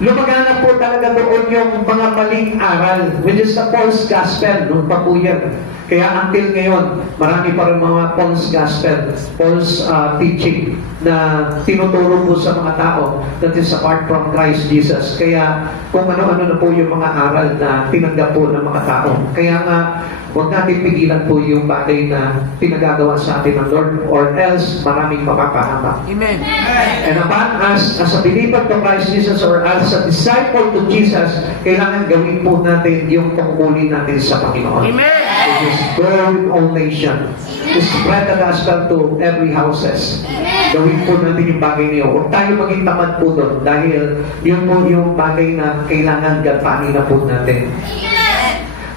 lumagana po talaga doon yung mga maling aral, which is the false gospel, noon pa po yan. Kaya until ngayon, marami pa rin mga false gospel, false teaching na tinuturo po sa mga tao that is apart from Christ Jesus. Kaya kung ano-ano na po yung mga aral na tinanggap po ng mga tao. Kaya nga, huwag natin pigilan po yung bagay na pinagagawa sa atin ng Lord or else maraming mapapahama. Amen. And upon us, as a believer to Christ Jesus or as a disciple to Jesus, kailangan gawin po natin yung tungkulin natin sa Panginoon. Amen. Which is is go with all nations. To spread the gospel to every houses. Gawin po natin yung bagay niyo. Huwag tayo maging tamad po doon dahil yun po yung bagay na kailangan gampanin na po natin.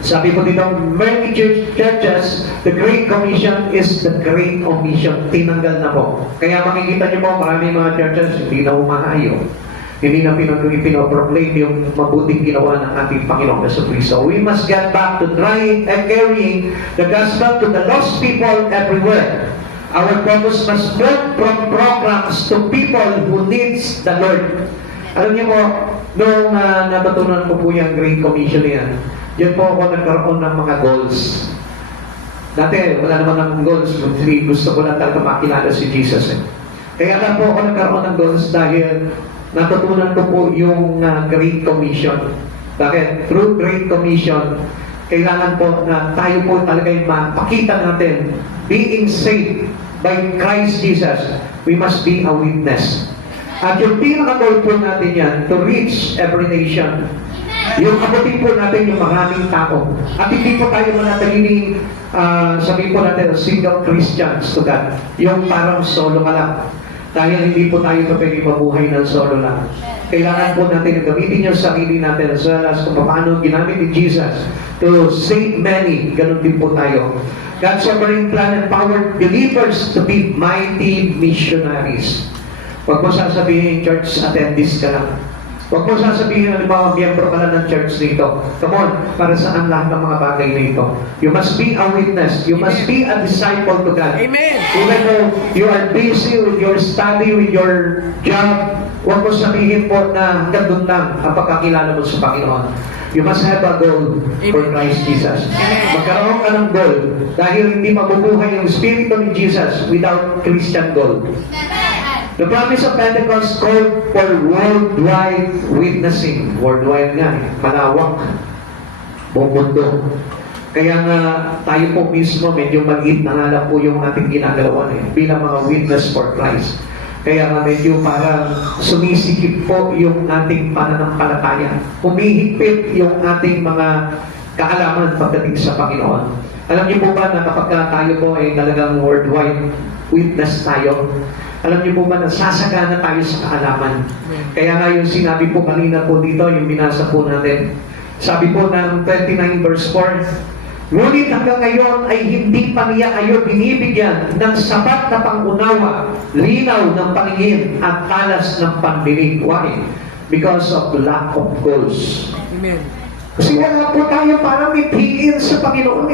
Sabi po dito, many churches, the Great Commission is the Great Omission. Tinanggal na po. Kaya makikita niyo po, maraming mga churches hindi na umahayo. Hindi na pinoproclaim yung mabuting ginawa ng ating Panginoong Jesucristo. We must get back to trying and carrying the gospel to the lost people everywhere. Our focus must move from programs to people who needs the Lord. Alam niyo po, nung natutunan ko po yung Great Commission yan, yan po ako nagkaroon ng mga goals. Dati, wala naman akong goals. Gusto ko lang talaga makilala si Jesus. Kaya lang po ako nagkaroon ng goals dahil natutunan ko po yung Great Commission. Bakit? Through Great Commission, kailangan po na tayo po talaga yung mapakita natin, being saved by Christ Jesus, we must be a witness. At yung pinaka-goal po natin yan, to reach every nation. Yung abutin po natin yung maraming tao. At hindi po tayo manatiling, sabihin po natin, single Christians to God. Yung parang solo ka lang. Dahil hindi po tayo pwede mabuhay ng solo lang. Kailangan po natin gamitin yung sarili natin as well as kung paano ginamit ni Jesus to save many. Ganun din po tayo. God's sovereign plan empowered believers to be mighty missionaries. Huwag mo sasabihin, church attendees ka lang. Huwag mo sasabihin, halimbawa, miyembro ka lang ng church nito. Come on, para saan lahat ng mga bagay nito? You must be a witness. You must be a disciple to God. Amen. Even though you are busy with your study, with your job, huwag mo sabihin po na hanggang doon lang ang pagkakilala mo sa Panginoon. You must have a goal for Christ Jesus. Magkaroon ka ng goal dahil hindi mabubuhay yung Espiritu ni Jesus without Christian goal. The promise of Pentecost called for worldwide witnessing. Worldwide nga, malawak. Buong mundo. Kaya nga tayo po mismo, medyo maliit na nga lang po yung ating ginagawa bilang mga witness for Christ. Kaya nga medyo parang sumisikip po yung ating pananampalataya. Humihigpit yung ating mga kaalaman pagdating sa Panginoon. Alam niyo po ba na kapag tayo po ay talagang worldwide witness tayo, alam niyo po ba na sasagana tayo sa kaalaman? Kaya nga yung sinabi po kanina po dito, yung binasa po natin. Sabi po ng 29 verse 4, ngunit hanggang ngayon ay hindi pa niya kayo binibigyan ng sapat na pangunawa, linaw ng paningin at talas ng pandinig. Why? Because of the lack of goals. Amen. Kasi wala po tayo parang ipiin sa Panginoon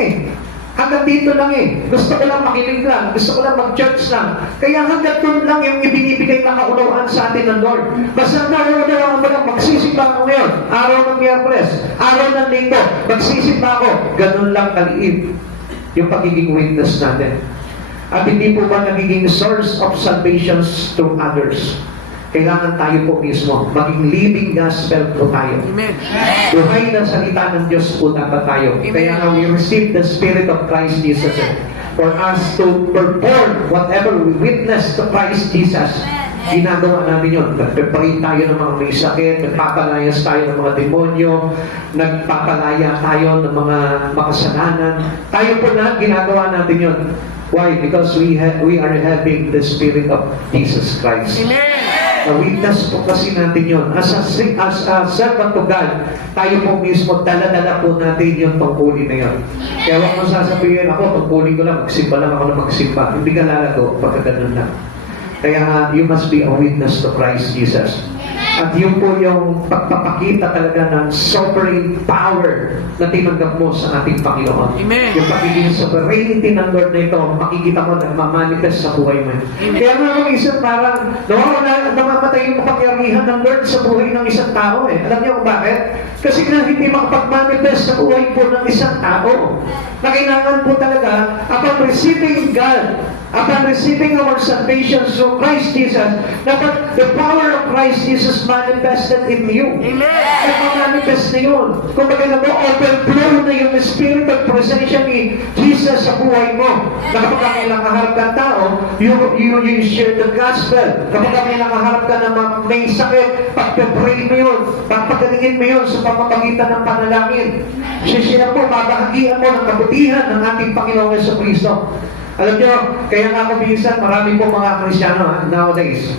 Hanggang dito lang Gusto ko lang makinig lang. Gusto ko lang mag-church lang. Kaya hanggang doon lang yung ibinibigay na kaunawaan sa atin ng Lord. Basta naunawaan mo lang, magsisimba ako ngayon. Araw ng Miyerkules, araw ng Linggo, magsisimba ako. Ganun lang kaliit yung pagiging witness natin. At hindi po ba nagiging source of salvations to others? Kailangan tayo po mismo, maging living gospel po tayo. Amen. Buhay na salita ng Diyos po dapat tayo. Amen. Kaya nga we receive the Spirit of Christ Jesus for us to perform whatever we witness to Christ Jesus. Ginagawa namin yun. Nagpe-pray tayo ng mga may sakit, nagpapalayas tayo ng mga demonyo, nagpapalaya tayo ng mga makasalanan. Tayo po na, ginagawa natin yun. Why? Because we are having the Spirit of Jesus Christ. Amen. Witness po kasi natin yun. As a servant to God, tayo po mismo, dala-dala po natin yung tungkulin na yun. Kaya huwag mo sasabihin ako, tungkulin ko lang, magsimba lang ako na magsimba. Hindi ka lalago pagka ganun lang. Kaya you must be a witness to Christ Jesus. At yun po yung pagpapakita talaga ng sovereign power na tinanggap mo sa ating Panginoon. Amen. Yung pagiging sovereignty ng Lord na ito, makikita mo na mamanifest sa buhay mo. Kaya nga mga isang parang namamatay yung kapangyarihan ng Lord sa buhay ng isang tao Alam niyo kung bakit? Kasi na hindi makapag-manifest sa buhay po ng isang tao. Na kailangan po talaga, upon receiving God Upon receiving our salvation through Christ Jesus, dapat the power of Christ Jesus manifested in you. Amen. Kaya manifest na yun. Kung baga overflow na yung spirit of presensya ni Jesus sa buhay mo. Na kapag may nakaharap ka tao, you share the gospel. Kapag may nakaharap ka na may sakit, pagpapray mo yun, pagpagalingin mo yun sa pamamagitan ng panalangin. Siya po, babahagian mo ng kabutihan ng ating Panginoong Jesucristo. Alam nyo, kaya nga ako minsan, marami po mga Kristiyano nowadays.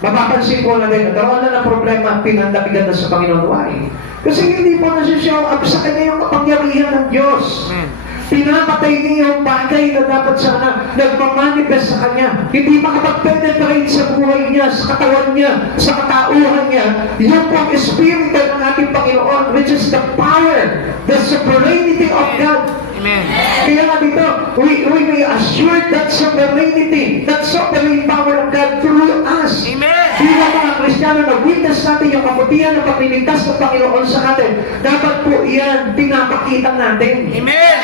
Mapapansin po natin, nagkaroon na ng problema, pinandabigan na sa Panginoon. Why? Kasi hindi po nasi-show up sa kanya yung kapangyarihan ng Diyos. Pinapatay niya yung bagay na dapat sana nagmamanifest sa kanya. Hindi makapag-penetrate sa buhay niya, sa katawan niya, sa katauhan niya. Yung pong espiritu ng ating Panginoon, which is the power, the sovereignty of God. Amen. Kaya nga dito, we may assure that sovereignty, that sovereign power of God through us. Amen. Bilang mga Kristiyano na witness natin yung kabutihan ng pagliligtas ng Panginoon sa atin, dapat po yan pinapakita natin. Amen.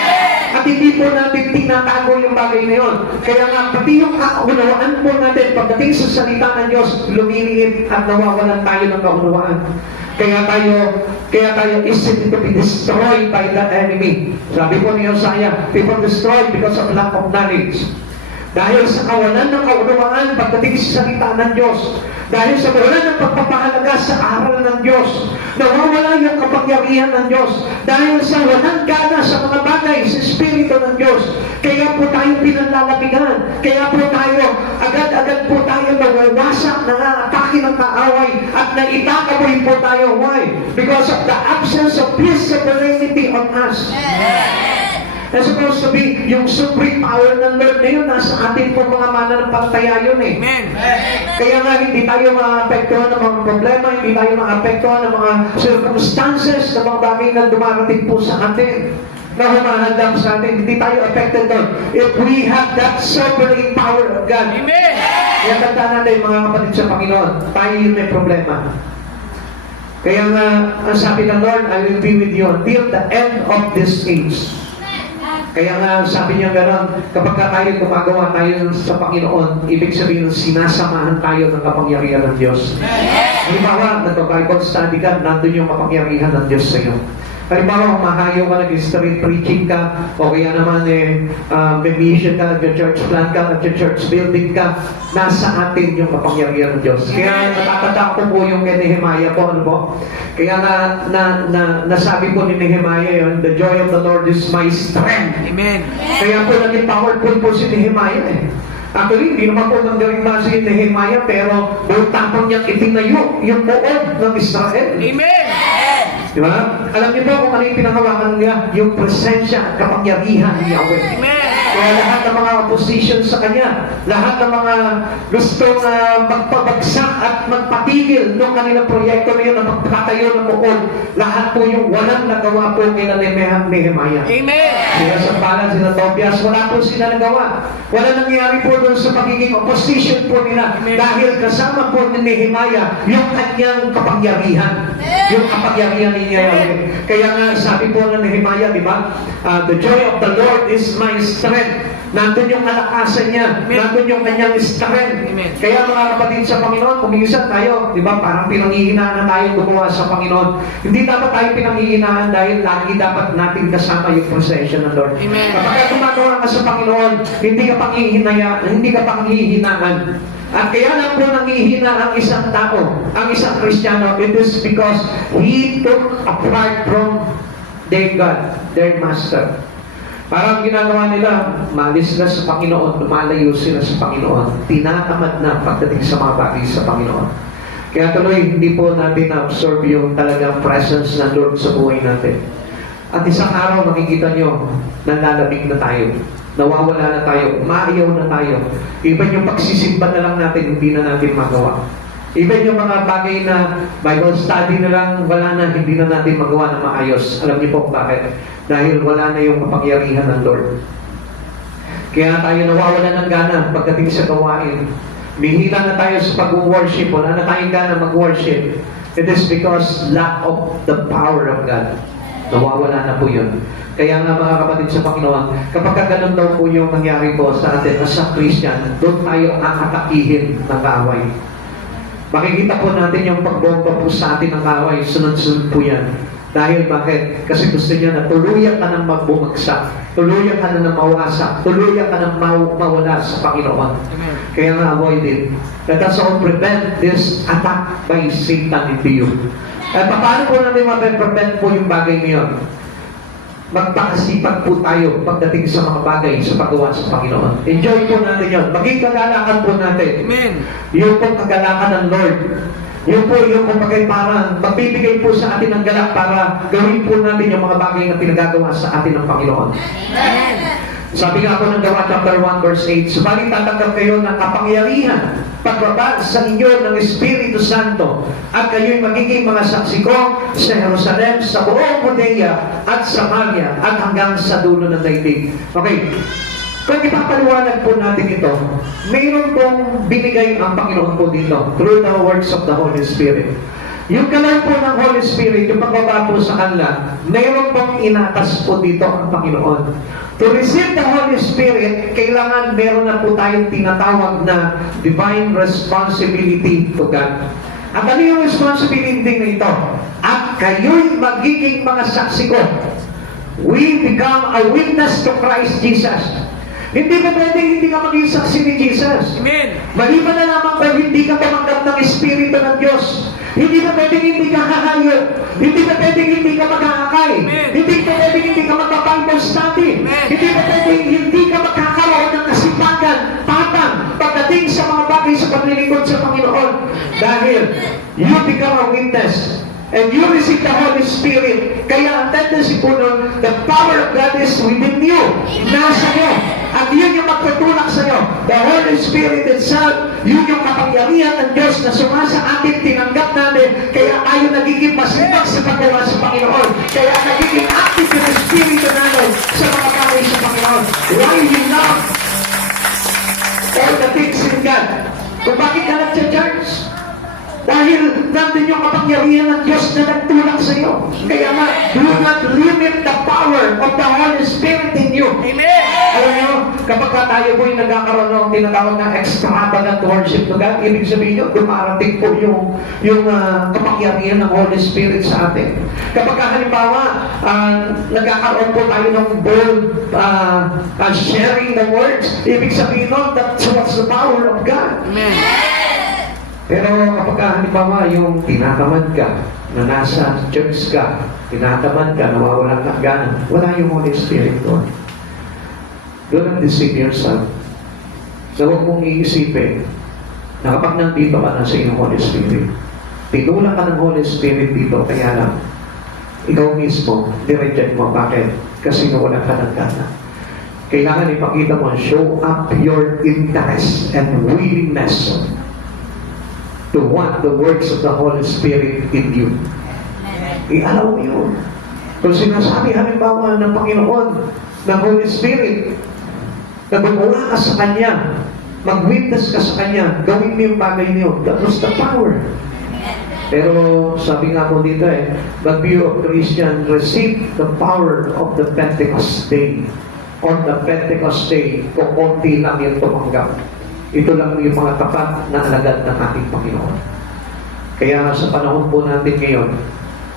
At hindi po natin tinatago yung bagay na yun. Kaya nga, pati yung kaunawaan po natin, pagdating sa salita ng Diyos, lumiliit at nawawalan tayo ng kaunawaan. Kaya tayo easy to be destroyed by the enemy. Sabi po ni Hosea, people destroyed because of lack of knowledge. Dahil sa kawalan ng kaunawaan pagdating sa salita ng Diyos, dahil sa kawalan ng pagpapahalaga sa aral ng Diyos, nawawala yung kapangyarihan ng Diyos, dahil sa walang gana sa mga bagay, sa Espiritu ng Diyos, kaya po tayo pinanlalabigan, kaya po tayo, agad-agad po tayo nawawasak, nangatake ng kaaway, at naitakaboy po tayo. Why? Because of the absence of His sovereignty on us. That's supposed to be yung supreme power ng Lord na yun, nasa atin po mga mananampalataya yun eh. Amen. Kaya nga hindi tayo maapektuhan ng mga problema, hindi tayo maapektuhan ng mga circumstances, ng mga bagay na dumarating po sa atin, na humahadang sa atin. Hindi tayo affected doon. If we have that sovereign power of God. Amen. Kaya tandaan natin mga kapatid sa Panginoon, tayo yung may problema. Kaya nga, ang sabi ng Lord, I will be with you until the end of this age. Kaya nga, sabi niya gano'n, kapag tayo gumagawa tayo sa Panginoon, ibig sabihin, sinasamahan tayo ng kapangyarihan ng Diyos. Halimbawa, nag-Bible study ka, nandun yung kapangyarihan ng Diyos sa iyo. Halimbawa, humahayo ka, nag-street preaching ka, o kaya naman may mission ka, nag-church plan ka, nag-church building ka, nasa atin yung kapangyarihan ng Diyos. Kaya natatanda ko po yung kay Nehemiah po, ano po? Kaya nasabi po ni Nehemiah yun, the joy of the Lord is my strength. Amen. Kaya po naging powerful po si Nehemiah eh. Actually, hindi naman po nanggaling si Nehemiah, pero bultapang niyang itinayo yung buod ng Israel. Amen. Di ba? Alam niyo po kung ano yung pinangawakan niya? Yung presensya at kapangyarihan ni Yahweh. Amen. Kaya lahat ng mga opposition sa Kanya, lahat ng mga gustong magpabagsak at magpatigil ng kanilang proyekto na yun na magpatayo ng buod, lahat po yung walang nagawa po kay Nehemiah. Amen. Sila sa palan, sila Tobias, wala po sila nagawa. Wala nangyari po doon sa pagiging opposition po nila. Amen. Dahil kasama po ni Nehemiah yung kanyang kapangyarihan. Yung kapangyarihan ni Yahweh. Kaya nga sabi po ng Nehemiah, di ba? The joy of the Lord is my strength. Nandun yung kalakasan niya. Amen. Nandun yung kanyang strength. Amen. Kaya mga kapatid sa Panginoon, kuminsan tayo, di ba, parang pinanghihinaan na tayo gumawa sa Panginoon. Hindi dapat tayo pinanghihinaan dahil lagi dapat natin kasama yung presensya ng Lord. Amen. Kapag gumagawa ka sa Panginoon, hindi ka panghihinaan. At kaya lang po nangihina ang isang tao, ang isang Kristiyano, it is because he took apart from their God, their Master. Parang ginagawa nila, malis sila sa Panginoon, lumalayo sila sa Panginoon, tinatamad na pagdating sa mga bagay sa Panginoon. Kaya tuloy, hindi po natin na-absorb yung talagang presence ng Lord sa buhay natin. At isang araw, makikita nyo, nanlalabig na tayo. Nawawala na tayo, umaayaw na tayo. Even yung pagsisimba na lang natin, hindi na natin magawa. Even yung mga bagay na Bible study na lang, wala na, hindi na natin magawa na maayos. Alam niyo po bakit? Dahil wala na yung kapangyarihan ng Lord. Kaya tayo nawawala ng gana pagdating sa gawain. Bihila na tayo sa pag-worship. Wala na tayong gana mag-worship. It is because lack of the power of God. Nawawala na po yun. Kaya nga mga kapatid sa Panginoon, kapag ganun daw po yung nangyari po sa atin as a Christian, doon tayo aatakihin ng kaaway. Makikita po natin yung pagbomba po sa atin ng kaaway, sunod-sunod po yan. Dahil bakit? Kasi gusto niya na tuluyan ka ng magbumagsak, tuluyan ka na mawasak, tuluyan ka ng mawala sa Panginoon. Kaya nga avoid it. Let us all prevent this attack by Satan into you. At paano po natin mape-prevent po yung bagay niyon? Magpakasipag po tayo pagdating sa mga bagay sa paggawa sa Panginoon. Enjoy po natin yun. Maging kagalakan po natin. Amen. Yung pong kagalakan ng Lord. Yung po yung kumagay parang magbibigay po sa atin ng galak para gawin po natin yung mga bagay na pinagagawa sa atin ng Panginoon. Amen. Sabi nga po ng Gawa chapter 1 verse 8, subalit tatanggap kayo ng kapangyarihan pagbaba sa inyo ng Espiritu Santo at kayo'y magiging mga saksi ko sa Jerusalem, sa buong Judea at Samaria at hanggang sa dulo ng daigdig. Okay. Kung ipapaliwanag po natin ito, mayroon pong binigay ang Panginoon po dito through the works of the Holy Spirit. Yung galaw po ng Holy Spirit, yung pagbaba po sa kanila, mayroon pong inatas po dito ang Panginoon. To receive the Holy Spirit, kailangan meron na po tayong tinatawag na divine responsibility to God. At ano yung responsibility na ito? At kayo'y magiging mga saksi ko. We become a witness to Christ Jesus. Hindi ba pwedeng hindi ka maging saksi ni Jesus? Amen. Maliban na lamang kung hindi ka tumanggap ng Espiritu ng Diyos. Hindi ba pwedeng hindi ka hahayop? Hindi ba pwedeng hindi ka mag-aakay? Hindi ba pwedeng hindi ka mag-Bible study? Hindi ba pwedeng hindi ka magkakaroon ng kasipagan, tapang, pagdating sa mga bagay sa paglilingkod sa Panginoon? Dahil you become a witness and you receive the Holy Spirit. Kaya ang tendency po nun, the power of God is within you. Nasa iyo. At yun yung magtutulak sa iyo. The Holy Spirit itself, yun yung kapangyarihan ng Diyos na sumasa atin, tinanggap natin. Kaya tayo nagiging masipag sa paggawa sa Panginoon. Kaya nagiging active yung Espiritu natin sa mga bagay sa Panginoon. Why we love all the things in God. Kung bakit ka nag-church? Dahil nandun yung kapangyarihan ng Diyos na nagtulak sa iyo. Kaya nga, do not limit the power of the Holy Spirit in you. Amen. Alam niyo, kapag tayo po yung nagkakaroon ng tinatawag na extravagant worship to God, ibig sabihin nyo, dumarating po yung kapangyarihan ng Holy Spirit sa atin. Kapag halimbawa, nagkakaroon po tayo ng bold sharing the words, ibig sabihin nun, that's what's the power of God. Amen. Pero kapag halimbawa yung tinatamad ka, na nasa church ka, tinatamad ka, nawawalan ka gana, wala yung Holy Spirit doon. Do not deceive yourself. So huwag mong iisipin na kapag nandito ka na sa iyong Holy Spirit, tinulak ka ng Holy Spirit dito, kaya lang, ikaw mismo, direject mo. Bakit? Kasi nawalan ka ng gana. Kailangan ipakita mo, show up your interest and willingness to want the works of the Holy Spirit in you. Ialaw mo yun. Kung sinasabi halimbawa ng Panginoon, ng Holy Spirit, na gumawa ka sa Kanya, mag-witness ka sa Kanya, gawin mo yung bagay niyo. That was the power. Pero sabi nga po dito but you of Christian receive the power of the Pentecost Day. On the Pentecost Day, kukunti lang yung tumanggap. Ito lang yung mga tapat na alagad ng ating Panginoon. Kaya sa panahon po natin ngayon,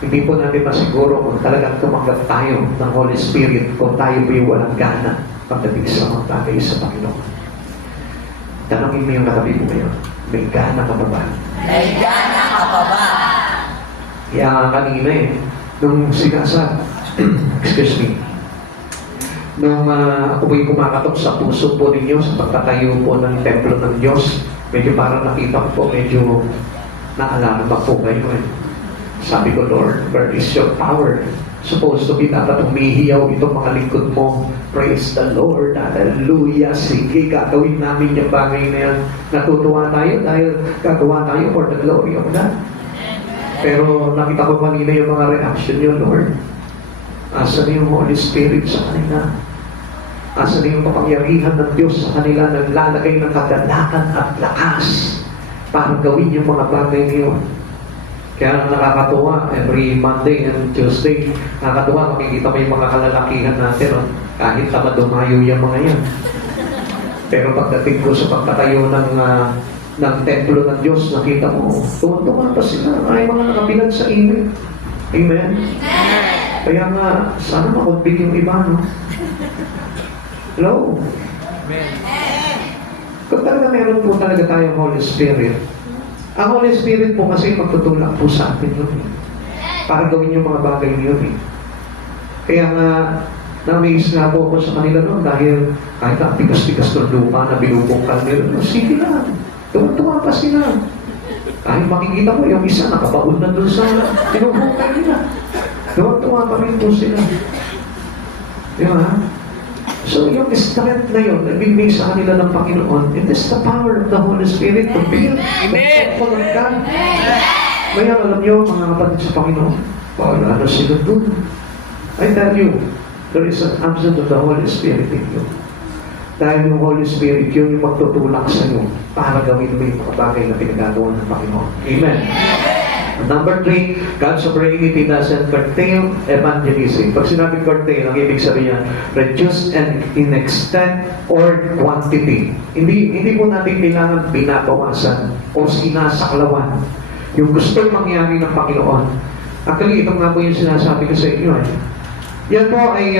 hindi po natin masiguro kung talagang tumanggap tayo ng Holy Spirit kung tayo po'y walang gana pagdating sa mga bagay sa Panginoon. Tanongin mo yung katabi mo ngayon, may gana ka pa ba? May gana ka pa ba? Kaya kanina nung sinasab, excuse me, nung ako po'y kumakatok sa puso po ninyo sa pagtatayo po ng templo ng Diyos, medyo parang nakita ko po, medyo naalala po kayo Sabi ko, Lord, where is your power? Supposed to be dapat umihiyaw itong mga lingkod mo. Praise the Lord. Hallelujah. Sige, gagawin namin yung bagay na yan. Natutuwa tayo dahil gagawa tayo for the glory of God. Pero nakita ko kanina yung mga reaction nyo, Lord. Asa na yung Holy Spirit sa kanila? Asa na yung kapangyarihan ng Diyos sa kanila? Naglalagay ng kagalakan at lakas para gawin yung mga bagay niyo. Kaya nakakatuwa, every Monday and Tuesday, nakakatuwa, makikita mo yung mga kalalakihan natin, no? Kahit tamad dumayo yung mga yan. Pero pagdating ko sa pagtatayo ng templo ng Diyos, nakita mo, tuwa pa sila, ay mga nakabilang sa inyo. Amen? Kaya nga, sana makumpit yung iba, no? Hello? Kung talaga meron po talaga tayong Holy Spirit, ang Holy Spirit po kasi magtutulak po sa atin yun eh. Para gawin yung mga bagay niyo eh. Kaya nga, na-amaze nga po ako sa kanila noon dahil kahit ang tigas-tigas ng lupa na binubungkal nila, sige lang, tuwa pa sila. Kahit makikita mo, yung isa nakabaon na doon sa binubungkal nila. Tuwa pa rin po sila. Di ba? So, yung strength na yun, nagbibigay sa kanila ng Panginoon, it is the power of the Holy Spirit to build the temple of God. Kaya alam nyo, mga kapatid sa Panginoon, wala na sila dun. I tell you, there is an absence of the Holy Spirit in you. Dahil yung Holy Spirit, yun yung magtutulak sa iyo para gawin mo yung mga bagay na pinagagawa ng Panginoon. Amen. Number 3, God's sovereignty doesn't curtail evangelism. Pag sinabing curtail, ang ibig sabihin niya, reduce in extent or quantity. Hindi po natin kailangan binabawasan o sinasaklawan yung gusto mangyari ng Panginoon. Actually, ito nga po yung sinasabi ko sa inyo. Yan po ay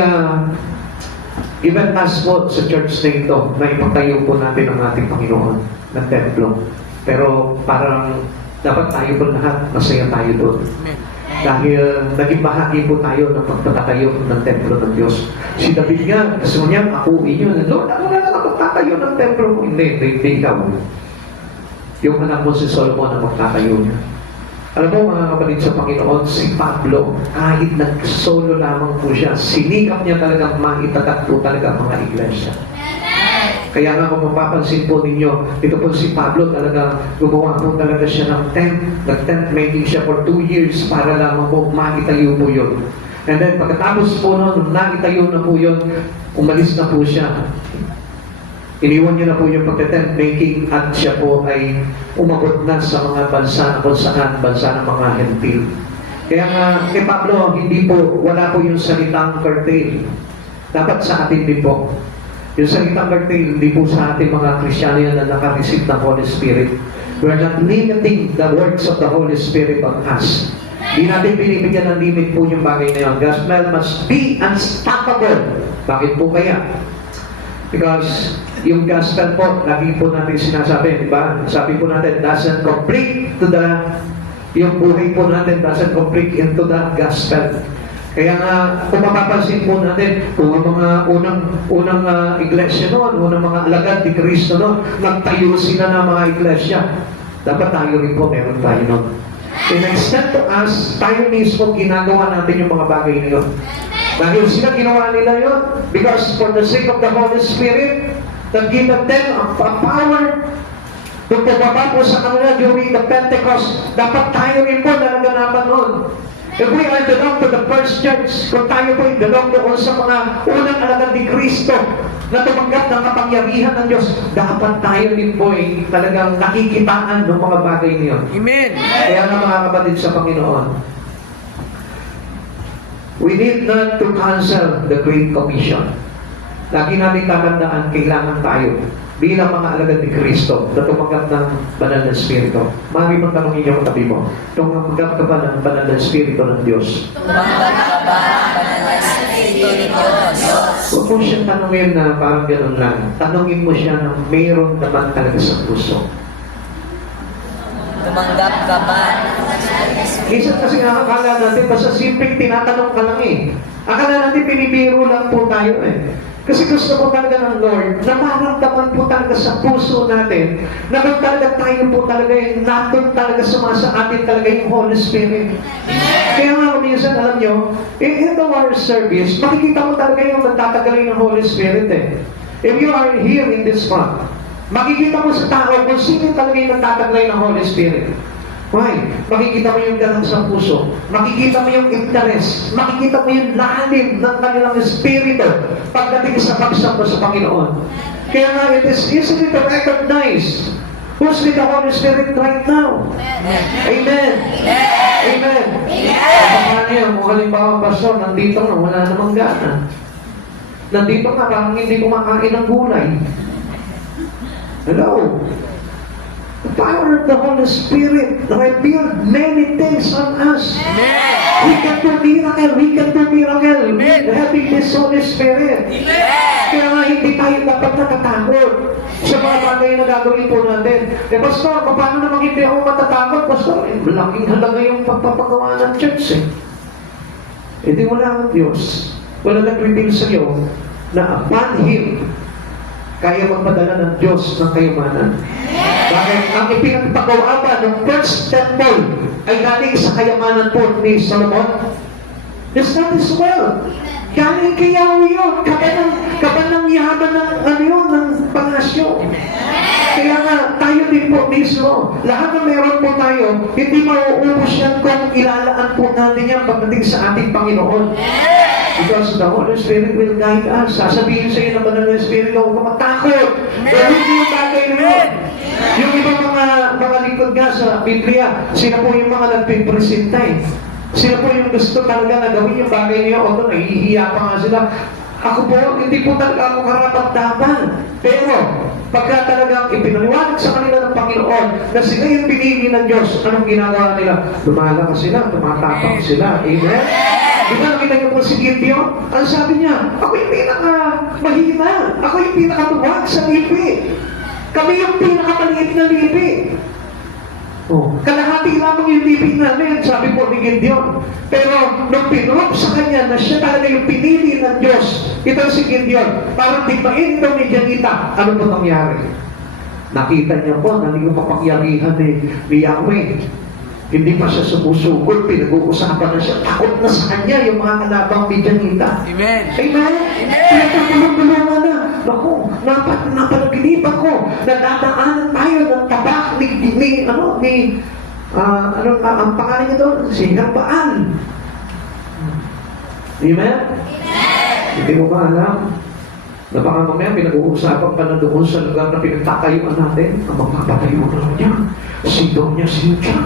even as po sa church na ito, na ipagtayo po natin ang ating Panginoon ng templo. Pero parang dapat tayo po lahat, masaya tayo doon. Dahil naging bahagi po tayo ng pagtatayo ng templo ng Diyos. Si David nga, gusto niya, akuin yun. Lord, ako na lang ang pagtatayo ng templo mo. Hindi ikaw. Yung anak mo si Solomon ang magtatayo niya. Alam mo mga kapatid sa Panginoon, si Pablo, kahit nag-solo lamang po siya, sinikap niya talagang maitatag po talaga ang mga iglesia. Kaya nga kung mapapansin po ninyo, ito po si Pablo talaga, gumawa po talaga siya ng tent. Nag-tent making siya for 2 years para lamang po makitayo po yun. And then pagkatapos po noon, nakitayo na po yun, umalis na po siya. Iniwan niya na po yung pagka-tent making at siya po ay umabot na sa mga bansa na kung saan, bansa ng mga hentil. Kaya nga, kay Pablo, hindi po, wala po yung salitang curtail. Dapat sa atin din po. Yung salitang curtail, hindi po sa ating mga Kristiyano yan na nakareceive ng Holy Spirit. We're not limiting the works of the Holy Spirit on us. Hindi natin binibigyan ng limit po yung bagay na yun. Gospel must be unstoppable. Bakit po kaya? Because yung gospel po, lagi po natin sinasabi, di ba? Sabi po natin, doesn't complete to the, yung buhay po natin doesn't complete into the gospel. Kaya nga, kung mapapansin po natin, kung ang mga unang iglesia noon, unang mga alagad ni Kristo noon, nagtayo sila ng mga iglesia. Dapat tayo rin po, meron tayo noon. In extent to us, tayo mismo ginagawa natin yung mga bagay na yun. Dahil sila ginawa nila yun, because for the sake of the Holy Spirit, that given them a power, kung pababa po sa kanila during the Pentecost, dapat tayo rin po na naganapan noon. If we are belong to the first church, kung tayo po belong doon sa mga unang alagad ni Kristo na tumanggap ng kapangyarihan ng Diyos, dapat tayo din po talagang nakikitaan ng mga bagay niyon. Amen. Kaya nga mga kapatid sa Panginoon, we need not to cancel the Great Commission. Lagi natin tatandaan, kailangan tayo bilang mga alagad ni Kristo na tumanggap ng banal na Espiritu. Mari mong tanongin niyo ang tabi mo, tumanggap ka ba ng banal na Espiritu ng Diyos? Tumanggap ka ba ang banal na Espiritu ng Diyos? Huwag mo siyang tanongin na parang gano'n lang. Tanongin mo siya na mayroon naman talaga sa puso. Tumanggap ka ba? Minsan kasi akala natin, basta simpleng tinatanong ka lang eh. Akala natin pinibiro lang po tayo eh. Kasi gusto po talaga ng Lord na maramdaman po talaga sa puso natin na kung talaga tayo po talaga yung natun talaga sa atin talaga yung Holy Spirit. Kaya nga minsan alam nyo, in our service, makikita mo talaga yung nagtatagalay ng Holy Spirit eh. If you are here in this front, makikita mo sa tao kung sino talaga yung nagtatagalay ng Holy Spirit. Why? Makikita mo yung galang sa puso. Makikita mo yung interest. Makikita mo yung lalim ng kanilang espiritu pagdating sa pagsamba sa Panginoon. Kaya nga, it is easily to recognize Who's with the Holy Spirit right now? Amen. Amen. Paano yan? Kung halimbawa, Pastor, nandito nga, wala namang gana. Nandito nga, parang hindi kumakain ng gulay. Hello? The power of the Holy Spirit revealed many things on us. We can do miracle. We can do miracle. With having this Holy Spirit. Kaya nga hindi tayo dapat natatakot sa mga bagay na gagawin po natin. Pastor, paano namang hindi ako matatakot? Pastor, laking halaga yung pagpapagawa ng church eh. Hindi wala ang Diyos. Wala nag-reveal sa iyo na upon Him, kaya magpadala ng Diyos ng kayamanan. Bakit? Ang ipinagpagawa ba ng first temple ay galing sa kayamanan po ni Solomon? It's not his well. Galing kay Yahweh yun. Kaban ng yaman ng ng palasyo. Kaya nga, tayo din po mismo. Lahat na meron po tayo, hindi mauubos yan kung ilalaan po natin yan pagdating sa ating Panginoon. Because the Holy Spirit will guide us. Sasabihin sa iyo ng Banal na Spirit, huwag ka matakot. Gawin mo yung bagay na yun. Yung ibang mga likod nga sa Biblia, sila po yung mga nagpipresenta eh. Sila po yung gusto talaga na gawin yung bagay niyo. O ito, nahihiya pa nga sila. Ako po, hindi po talaga ako karapat-dapat. Pero, pagka talagang ipinaliwanag sa kanila ng Panginoon na sila yung pinili ng Diyos, anong ginagawa nila? Lumalakas sila, tumatapang sila. Amen? Di ba nakita niyo po si Gideon? Ang sabi niya, ako yung pinaka-mahina. Ako yung pinaka-tuwag sa lipi. Kami yung pinaka-maliit na lipi. Oh, kalahati lamang yung lipi namin, sabi po ni Gideon. Pero nung pinurok sa kanya na siya talaga yung pinili ng Diyos, ito si Gideon, parang tigmain ito ni Janita. Ano po nangyari? Nakita niya po na yung kapangyarihan ni Yahweh. Hindi pa siya sumusugod, pinag-uusapan na siya. Takot na sa kanya yung mga kalabang Midianita. Amen. Amen. Pinagkakulong-bulungan na. Naku, napanaginipan ko. Nadadaanan tayo ng tabak ang pangalan niya doon? Si Baal. Amen? Hindi mo ba alam? Na baka mamaya pinag-uusapan pa na doon sa lugar na pinagtatayuan natin, ang magpapatayo na niya. Sidonia, Sincha.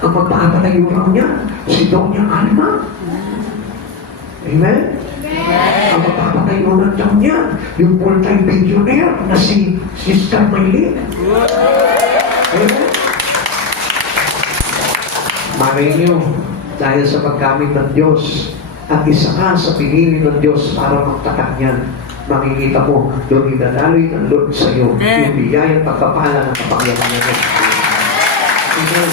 Ang magpapatayo raw niya, si Doña Alma. Amen? Ang magpapatayo ng Diyos niya, yung full-time billionaire na si Sister Maylin. Amen? Maray niyo, dahil sa paggamit ng Diyos, at isa ka sa pinili ng Diyos para magtatak niyan, makikita mo, doon idadaloy ng Lord sa iyo, yung biyayang pagpapala ng kapangyarihan niya. Amen.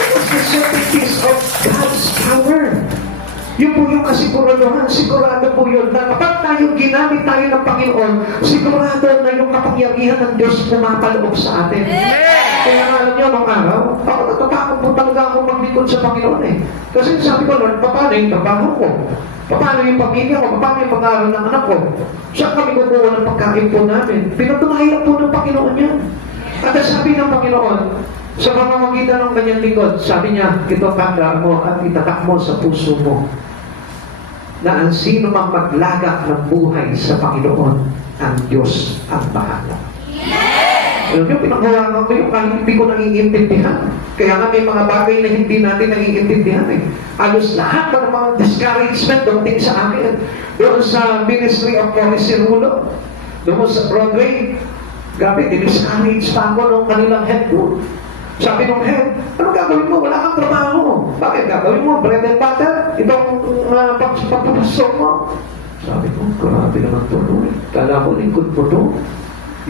It was the certainties of God's power. Yun po yung kasiguraduhan. Sigurado po yun na kapag tayo ginamit tayo ng Panginoon, sigurado na yung kapangyarihan ng Diyos pumapaloob sa atin. Kaya nga alam niyo, nung araw, ako natatakot po talaga ako maglingkod sa Panginoon eh. Kasi sabi ko, Lord, paano yung trabaho ko? Paano yung pamilya ko? Paano yung pag-aaral ng anak ko? Saan kami kukuha ng pagkain po namin? Pinatunayan po ng Panginoon yan. At sabi ng Panginoon, sa pamamagitan ng kanyang likod, sabi niya, ito tanda mo at itatak mo sa puso mo na ang sino mang maglagak ng buhay sa Panginoon, ang Diyos ang bahala. Alam niyo, pinagawa ko yung kahit hindi ko nangiintindihan. Kaya nga may mga bagay na hindi natin nangiintindihan eh. Alos lahat ng mga discouragement dumating sa akin. Doon sa Ministry of Policy Rulo, doon sa Broadway, grabe, diniscourage pa ako nung kanilang head po. Sabi nung head, ano gagawin mo? Wala kang trabaho. Bakit gagawin mo? Bread and butter? Itong pagpapasok mo? Sabi ko, grabe naman to. Kala ko lingkod mo to.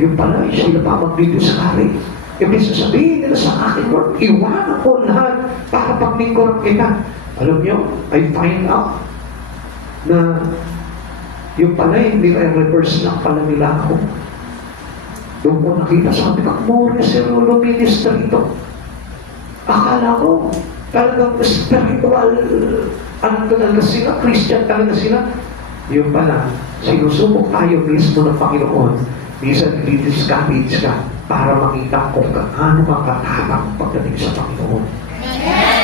Yung pala, sila pa magdidiscourage. Ibig sasabihin nila sa akin, Lord, iwanan ko lahat para paglingkod kita. Alam niyo, I find out na yung pala, nire-reverse lang pala nila ako. Doon ko nakita, sabi ko, more Cerulo minister ito. Akala ko, talagang spiritual, ano talaga sila, Christian talaga sila. Yung pala, sinusubok tayo mismo ng Panginoon. Minsan, discourage ka para makita kung gaano ka katapang pagdating sa Panginoon.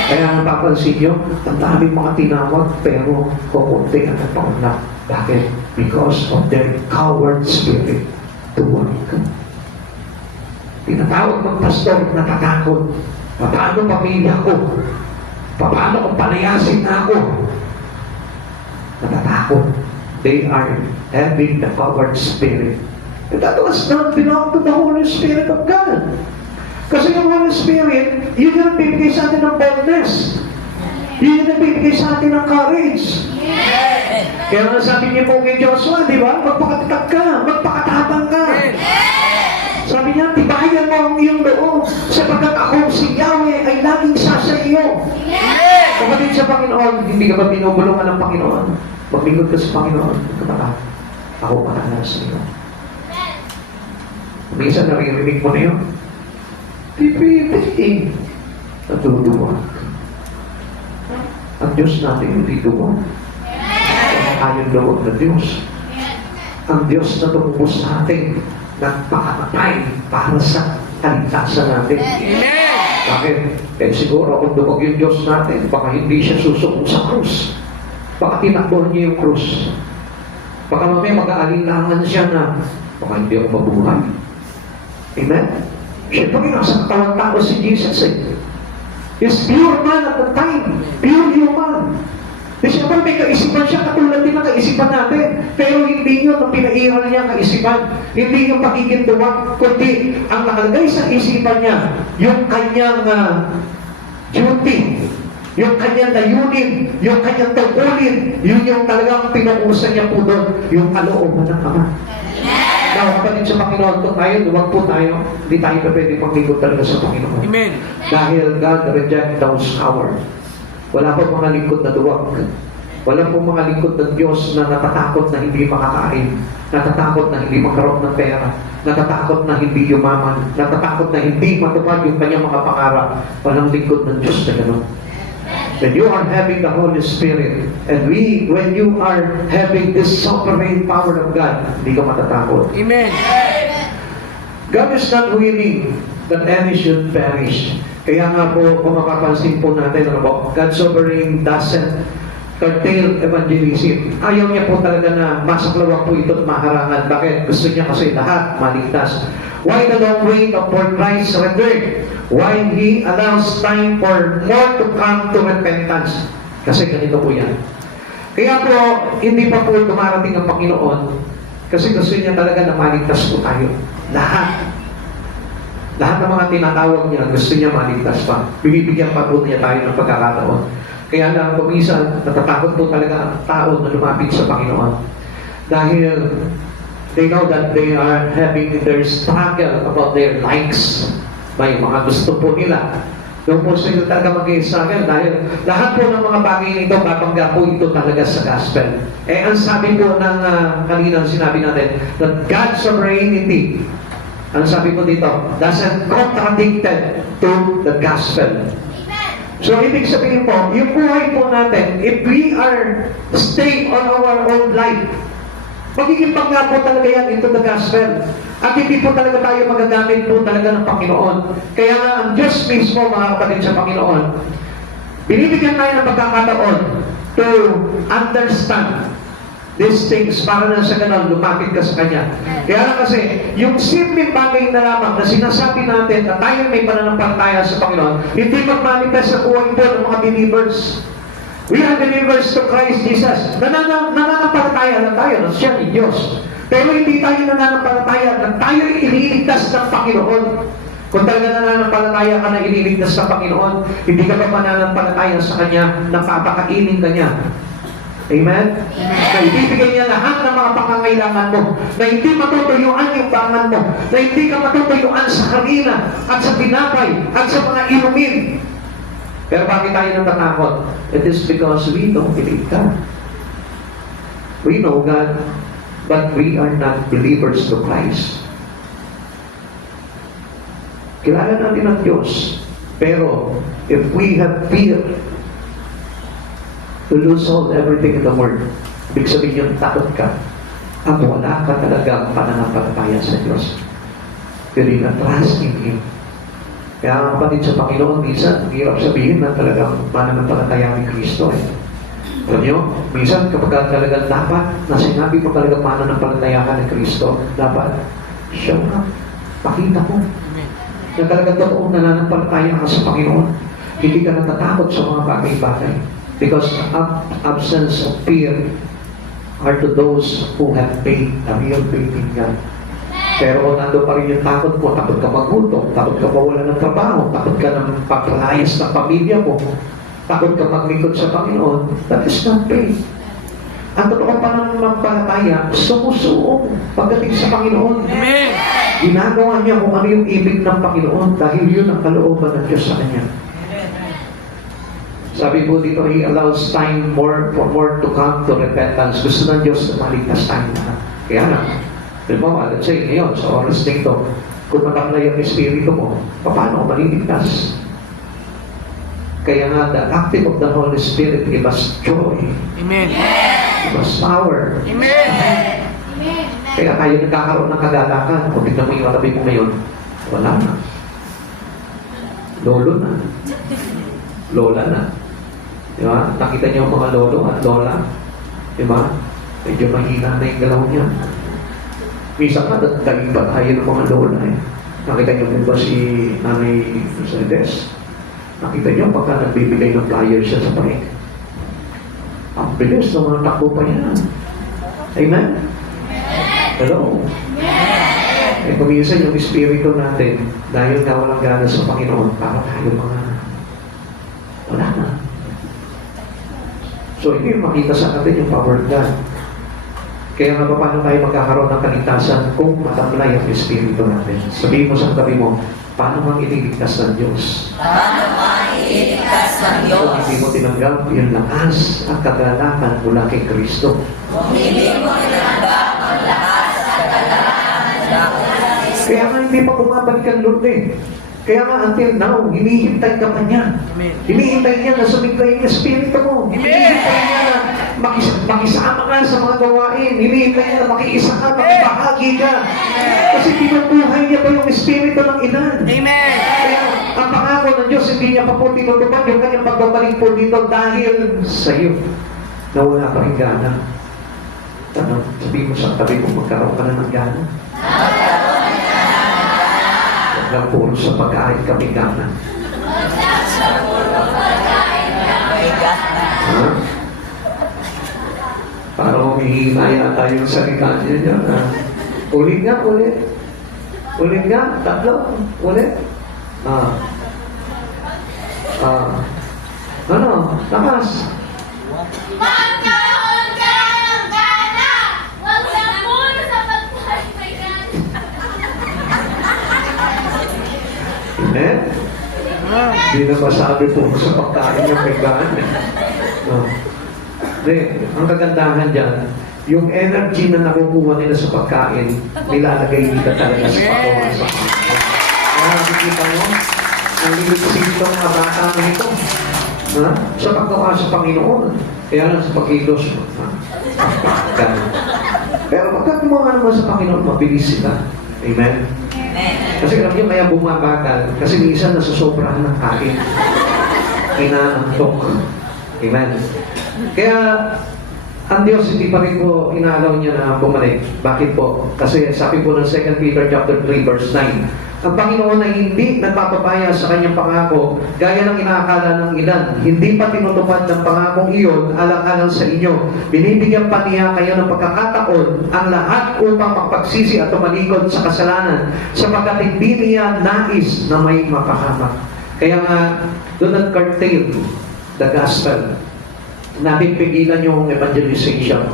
Kaya napapansin nyo, ang daming mga tinawag, pero kukunti ang napaunlak. Bakit? Because of their coward spirit to work. tinatawag ng pastor, natatakot. Paano pamilya ko? Paano kung palayasin na ako? Natatakot. They are having the coward spirit. And that does not belong to the Holy Spirit of God. Kasi yung Holy Spirit, yun yung nagbibigay sa atin ng boldness. Yun yung nagbibigay sa atin ng courage. Kaya nga sabi niya po kay Joshua, di ba? Magpakatatag ka, magpakatabang ka. Sabi niya, tibayan mo ang iyong loob sapagkat ako si Yahweh ay laging sasa iyo. Kapatid sa Panginoon, hindi ka ba binubulungan ng Panginoon? Maglingkod ka sa Panginoon. Kapatid, ako patalas sa iyo. Minsan naririnig mo na yun. Pipiti. Natuduwa. Ang Diyos natin hindi duwa. Ayun loob ng Diyos. Ang Diyos na tumubos sa atin nagpakamatay para sa kaligtasan natin. Bakit? Eh siguro kung dumag yung Diyos natin, baka hindi siya susubok sa krus. Baka tinakbo niya yung krus. Baka mamaya mag-aalinlangan siya na baka hindi ako mabuhay. Amen? Siyempre, nasa katawan tao si Jesus eh. He's pure man at the time. Pure human. Di siyempre may kaisipan siya katulad din ng kaisipan natin. Pero hindi yun ang pinairal niya kaisipan. Hindi yung pagiging duwag, kundi ang nakalagay sa isipan niya, yung kanyang duty, yung kanyang layunin, yung kanyang tungkulin, yun yung talagang pinuusan niya po doon, yung kalooban ng Ama. Now, kapatid sa Panginoon, kung tayo, duwag po tayo, hindi tayo pa pwede paglingkod talaga sa Panginoon. Amen. Dahil God reject those cowards. Wala po mga lingkod na duwag. Wala po mga lingkod ng Diyos na natatakot na hindi makakain, natatakot na hindi magkaroon ng pera, natatakot na hindi yumaman, natatakot na hindi matupad yung kanyang mga pangarap. Walang lingkod ng Diyos na gano'n. When you are having the Holy Spirit, and when you are having this sovereign power of God, hindi ka matatakot. Amen. God is not willing that any should perish. Kaya nga po, kung mapapansin po natin, ano po, God's sovereign doesn't curtail evangelism. Ayaw niya po talaga na masaklawak po ito at maharangan. Bakit? Gusto niya kasi lahat maligtas. Why the long wait for Christ's return? Why He allows time for more to come to repentance? Kasi ganito po yan. Kaya po, hindi pa po dumarating ang Panginoon kasi gusto niya talaga na maligtas po tayo. Lahat. Lahat ng mga tinatawag niya, gusto niya maligtas pa. Binibigyan pa po niya tayo ng pagkakataon. Kaya lang, kuminsan, natatakot po talaga ang tao na lumapit sa Panginoon. Dahil they know that they are having their struggle about their likes. May mga gusto po nila. Doon po sila talaga mag-i-struggle dahil lahat po ng mga bagay nito, babangga po ito talaga sa gospel. Eh, ang sabi po ng kanina sinabi natin, that God's sovereignty, ang sabi po dito, doesn't contradicted to the gospel. So, ibig sabihin po, yung buhay po natin, if we are staying on our own life, magiging pangga po talaga yan into the gospel. At hindi po talaga tayo magagamit po talaga ng Panginoon. Kaya nga, ang Diyos mismo, mga kapatid sa Panginoon, binibigyan tayo ng pagkakataon to understand these things para na sa ganun, lumapit ka sa Kanya. Kaya lang kasi, yung simpleng bagay na lamang na sinasabi natin na tayo may pananampalataya sa Panginoon, hindi magmanifest sa buhay po ng mga believers. We are believers to Christ Jesus. Nananampalataya na tayo na siya ni Diyos. Pero hindi tayo nananampalataya na tayo ililigtas ng Panginoon. Kung talaga nananampalataya ka na ililigtas ng Panginoon, hindi ka pa mananampalataya sa Kanya na papakainin ka niya. Amen? Na ibibigay niya lahat ng mga pangangailangan mo, na hindi matutuyuan yung bangan mo, na hindi ka matutuyuan sa harina at sa tinapay at sa mga inumin. Pero bakit tayo natatakot? It is because we don't believe God. We know God, but we are not believers to Christ. Kilala natin ang Diyos, pero if we have fear to lose all everything in the world, ibig sabihin yung takot ka at wala ka talagang pananampalataya sa Diyos. You did not trust in Him. Kaya kapatid sa Panginoon, minsan, hirap sabihin na talagang mananampalataya ni Kristo. Alam nyo, minsan kapag talagang dapat na sinabi mo talagang mananampalataya ka ni Kristo, dapat, siya na, pakita mo. na talagang totoong nananampalataya ka sa Panginoon. Hindi ka natatakot sa mga bagay-bagay. Because absence of fear are to those who have faith, a real faith in God. Pero kung nando pa rin yung takot mo, takot ka magutom, takot ka mawala ng trabaho, takot ka ng pagpalayas ng pamilya mo, takot ka maglingkod sa Panginoon, that is not faith. Ang totoo pa ng magpalataya, sumusuong pagdating sa Panginoon. Amen. Ginagawa niya kung ano yung ibig ng Panginoon dahil yun ang kalooban ng Diyos sa Kanya. Sabi po dito, He allows time for more to come to repentance. Gusto ng Diyos na maligtas tayo na. Kaya na, let's say, ngayon, sa oras nito, kung mataklay ang espiritu mo, paano ka maliligtas? Kaya nga, the active of the Holy Spirit give us joy, Amen. give us power. Amen. Kaya tayo nagkakaroon ng kagalakan. Kung tignan mo yung katabi mo ngayon, wala na. Lolo na. Lola na. Di ba? Nakita niyo ang mga lolo at lola. Di ba? Medyo mahina na yung galaw niya. Minsan ka, daling pa tayo ng mga lola eh. Nakita niyo po ba si Nanay Mercedes? Nakita niyo pagka nagbibigay ng flyer siya sa panig. Ang bilis ng mga takbo pa niya. Amen? Hello? Eh, kuminsan yung espiritu natin, dahil nga walang gana sa Panginoon, para tayo mga wala na. So, hindi yung makita sa atin yung power of God. Kaya nga, paano tayo magkakaroon ng kaligtasan kung matamlay ang espiritu natin? Sabihin mo sa katabi mo, paano mang ililigtas ng Diyos? Paano maiiligtas ng Kung Diyos? hindi mo tinanggap yung lakas at kagalakan mula kay Kristo. Kung hindi mo tinanggap ang lakas at kagalakan mula kay Kristo. Kaya nga hindi pa bumabalik ang Lord eh. Kaya nga until now, hinihintay ka pa niya. Amen. Hinihintay niya na sumigay yung espiritu mo. Hinihintay niya na makisama ka sa mga gawain. Hinihintay niya na makiisa ka, makibahagi ka. Kasi pinubuhay niya pa yung espiritu ng ilan. Amen. Kaya ang pangako ng Diyos, hindi niya pa po tinutupad yung kanyang pagbabalik po dito dahil sa iyo na wala pa rin gana. Ano, sabihin mo sa tabi mo, magkaroon ka na ng gana. Huwag lang puro sa pagkain kami gana. Ha? Parang humihina yata yung salita niya dyan. Ha? Ulit nga, ulit. Ulit nga, tatlo. Ulit. Ano? Lakas. Magkaroon ka ng gana! Huwag lang muna sa pagkaibigan! Eh? Hindi na masabi po sa pagkain yung may gaan. Hindi. Ang kagandahan dyan, yung energy na nakukuha nila sa pagkain, nilalagay nila talaga sa pagkain sa Panginoon. Kaya nakikita mo, ang lilusin ito ng mga bata na ito. Ha? Sa paggawa sa Panginoon. Kaya lang sa pagkilos. Ganun. Pero pagka gumawa naman sa Panginoon, mabilis sila. Amen? Kasi alam niyo, kaya bumabagal. Kasi minsan nasusobrahan ng kain. Inaantok. Amen? Kaya, ang Diyos hindi pa rin po inaalaw niya na bumalik. Bakit po? Kasi sabi po ng 2 Peter chapter 3 verse 9, ang Panginoon ay hindi nagpapabaya sa kanyang pangako gaya ng inaakala ng ilan. Hindi pa tinutupad ng pangakong iyon alang-alang sa inyo. Binibigyan pa niya kayo ng pagkakataon ang lahat upang magpagsisi at tumalikod sa kasalanan sapagkat hindi niya nais na may mapahamak. Kaya nga, do not curtail the gospel. Natin pigilan yung evangelization,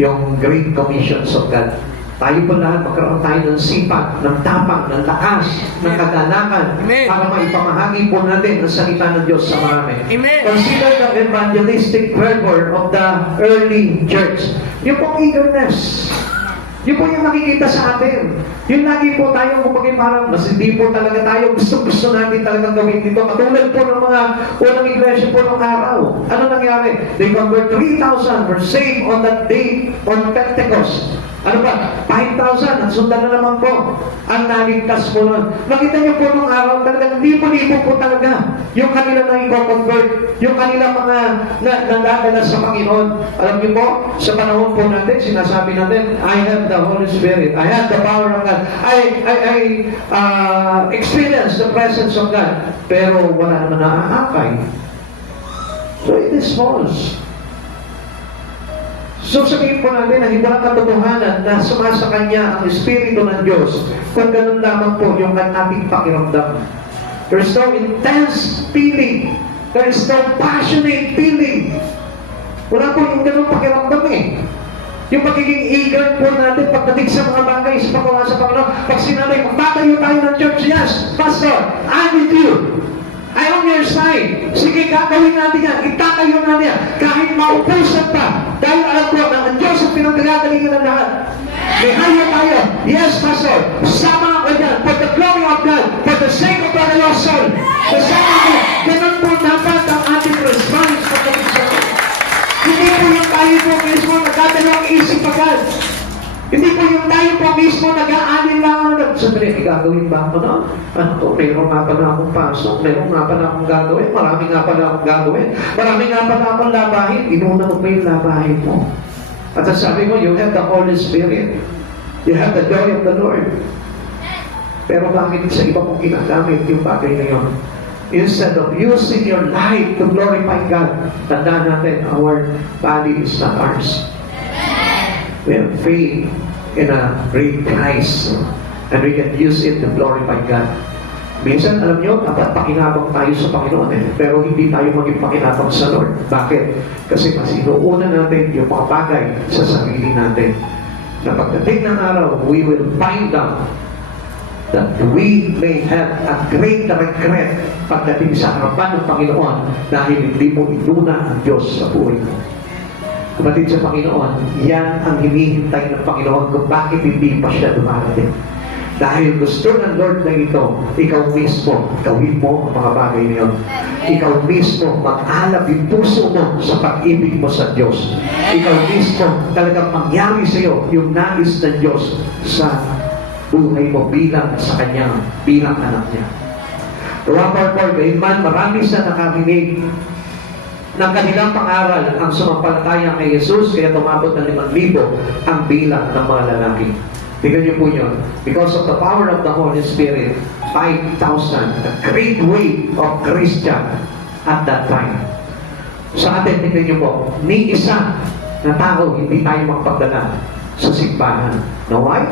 yung great commissions of God. Tayo po lahat magkaroon tayo ng sipag, ng tapang, ng lakas, ng kaganakan para maipamahagi po natin ang salita ng Diyos sa marami. Amen. Consider the evangelistic fervor of the early church. Yung pong eagerness. Yun po yung nakikita sa atin. Yung lagi po tayo, kumbaga parang mas hindi po talaga tayo gusto natin talagang gawin dito. Katulad po ng mga unang iglesia po ng araw. Ano nangyari? They convert 3,000 were saved on that day on Pentecost. Ano ba? 5,000. Ang sundan na naman po. Ang naligtas po nun. Makita niyo po nung araw talaga, libo-libo po talaga. Yung kanila na i-convert. Yung kanila mga nadadala sa Panginoon. Alam niyo po, sa panahon po natin, sinasabi natin, I have the Holy Spirit. I have the power of God. I experience the presence of God. Pero wala naman naaakay. So it is false. So sabihin po natin na hindi na katotohanan na sumasa kanya ang Espiritu ng Diyos kung ganun lamang po yung ating pakiramdam. There is no intense feeling. There is no passionate feeling. Wala po yung ganun pakiramdam eh. Yung pagiging eager po natin pagdating sa mga bagay sa paggawa sa Panginoon. Pag sinabi, magtatayo tayo ng church, yes, Pastor, I'm with you. I'm on your side. Sige, gagawin natin yan. Itatayo natin yan. Kahit maupusan pa. Dahil alam ko na ang Diyos ang pinagkagalingan ng lahat. May haya tayo. Yes, Pastor. Sama ako dyan. For the glory of God. For the sake of our lost soul. Kasama ko. Ganun po dapat ang ating response pagdating sa Diyos. Hindi po yung tayo po mismo nagdadalawang isip agad. Hindi po yung tayo po mismo nag-aanin lang. Sandali, gagawin ba ako na? Mayroon nga pala akong pasok. Mayroon nga pala akong gagawin. Marami nga pala akong gagawin. Marami nga pala akong labahin. Inuna mo pa yung labahin mo. At sabi mo, you have the Holy Spirit. You have the joy of the Lord. Pero bakit sa iba mong ginagamit yung bagay na yun? Instead of using your life to glorify God, tandaan natin, our body is not ours. We have faith in a great price and we can use it to glorify God. Minsan, alam nyo, dapat pakinabang tayo sa Panginoon pero hindi tayo maging pakinabang sa Lord. Bakit? Kasi mas inuuna natin yung mga bagay sa sarili natin. Na pagdating ng araw, we will find out that we may have a great regret pagdating sa harapan ng Panginoon dahil hindi mo inuna ang Diyos sa buhay mo. Kapatid sa Panginoon, yan ang hinihintay ng Panginoon kung bakit hindi pa siya dumarating. Dahil gusto ng Lord na ito, ikaw mismo, gawin mo ang mga bagay na yun. Ikaw mismo, mag-alab yung puso mo sa pag-ibig mo sa Diyos. Ikaw mismo, talagang mangyari sa iyo yung nais ng Diyos sa buhay mo bilang sa Kanyang, bilang anak niya. Rapper, man, marami sa nakarinig ng kanilang pangaral ang sumampalataya kay Jesus, kaya tumabot ng 5,000 ang bilang ng mga lalaki. Tignan niyo po yun. Because of the power of the Holy Spirit, 5,000, a great wave of Christian at that time. Sa atin, tignan niyo po, ni isa na tao hindi tayo magpagdala sa simbahan. Know why?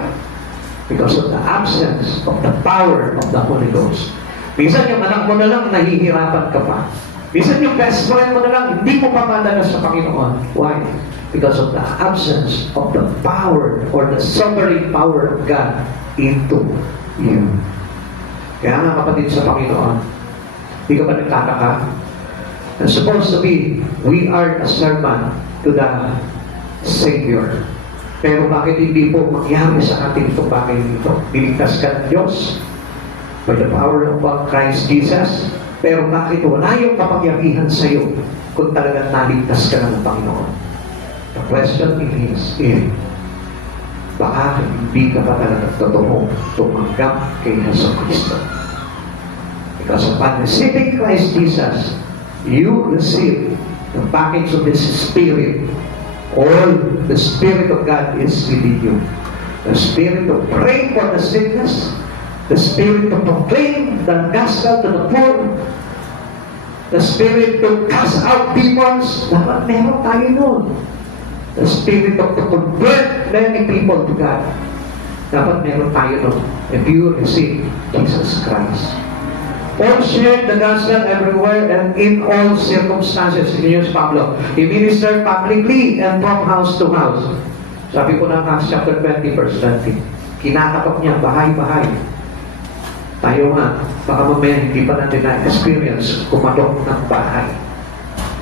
Because of the absence of the power of the Holy Ghost. Minsan yung anak mo na lang, nahihirapan ka pa. Minsan yung best friend mo na lang, hindi mo papadala sa Panginoon. Why? Because of the absence of the power or the sovereign power of God into you. Kaya nga kapatid sa Panginoon, hindi ka ba nagtataka? And supposed to be, we are a servant to the Savior. Pero bakit hindi po mangyari sa ating itong bagay nito? Niligtas ka ng Diyos by the power of Christ Jesus. Pero bakit wala yung kapangyarihan sa iyo kung talagang naligtas ka ng Panginoon? The question is, baka hindi ka pa talaga totoo tumanggap kay Yesu Cristo. Because upon receiving Christ Jesus, you receive the package of His Spirit. All the Spirit of God is within you. The Spirit to pray for the sickness, the Spirit to proclaim the gospel to the poor, the Spirit to cast out demons. Dapat meron tayo nun. The Spirit to convert many people to God. Dapat meron tayo nun. If you receive Jesus Christ. Paul shared the gospel everywhere and in all circumstances. Here's Pablo. He ministered publicly and from house to house. Sabi ko na Acts chapter 20 verse 20. Kinakatok niya bahay-bahay. Tayo nga, baka mamaya hindi pa natin na-experience kumatok ng bahay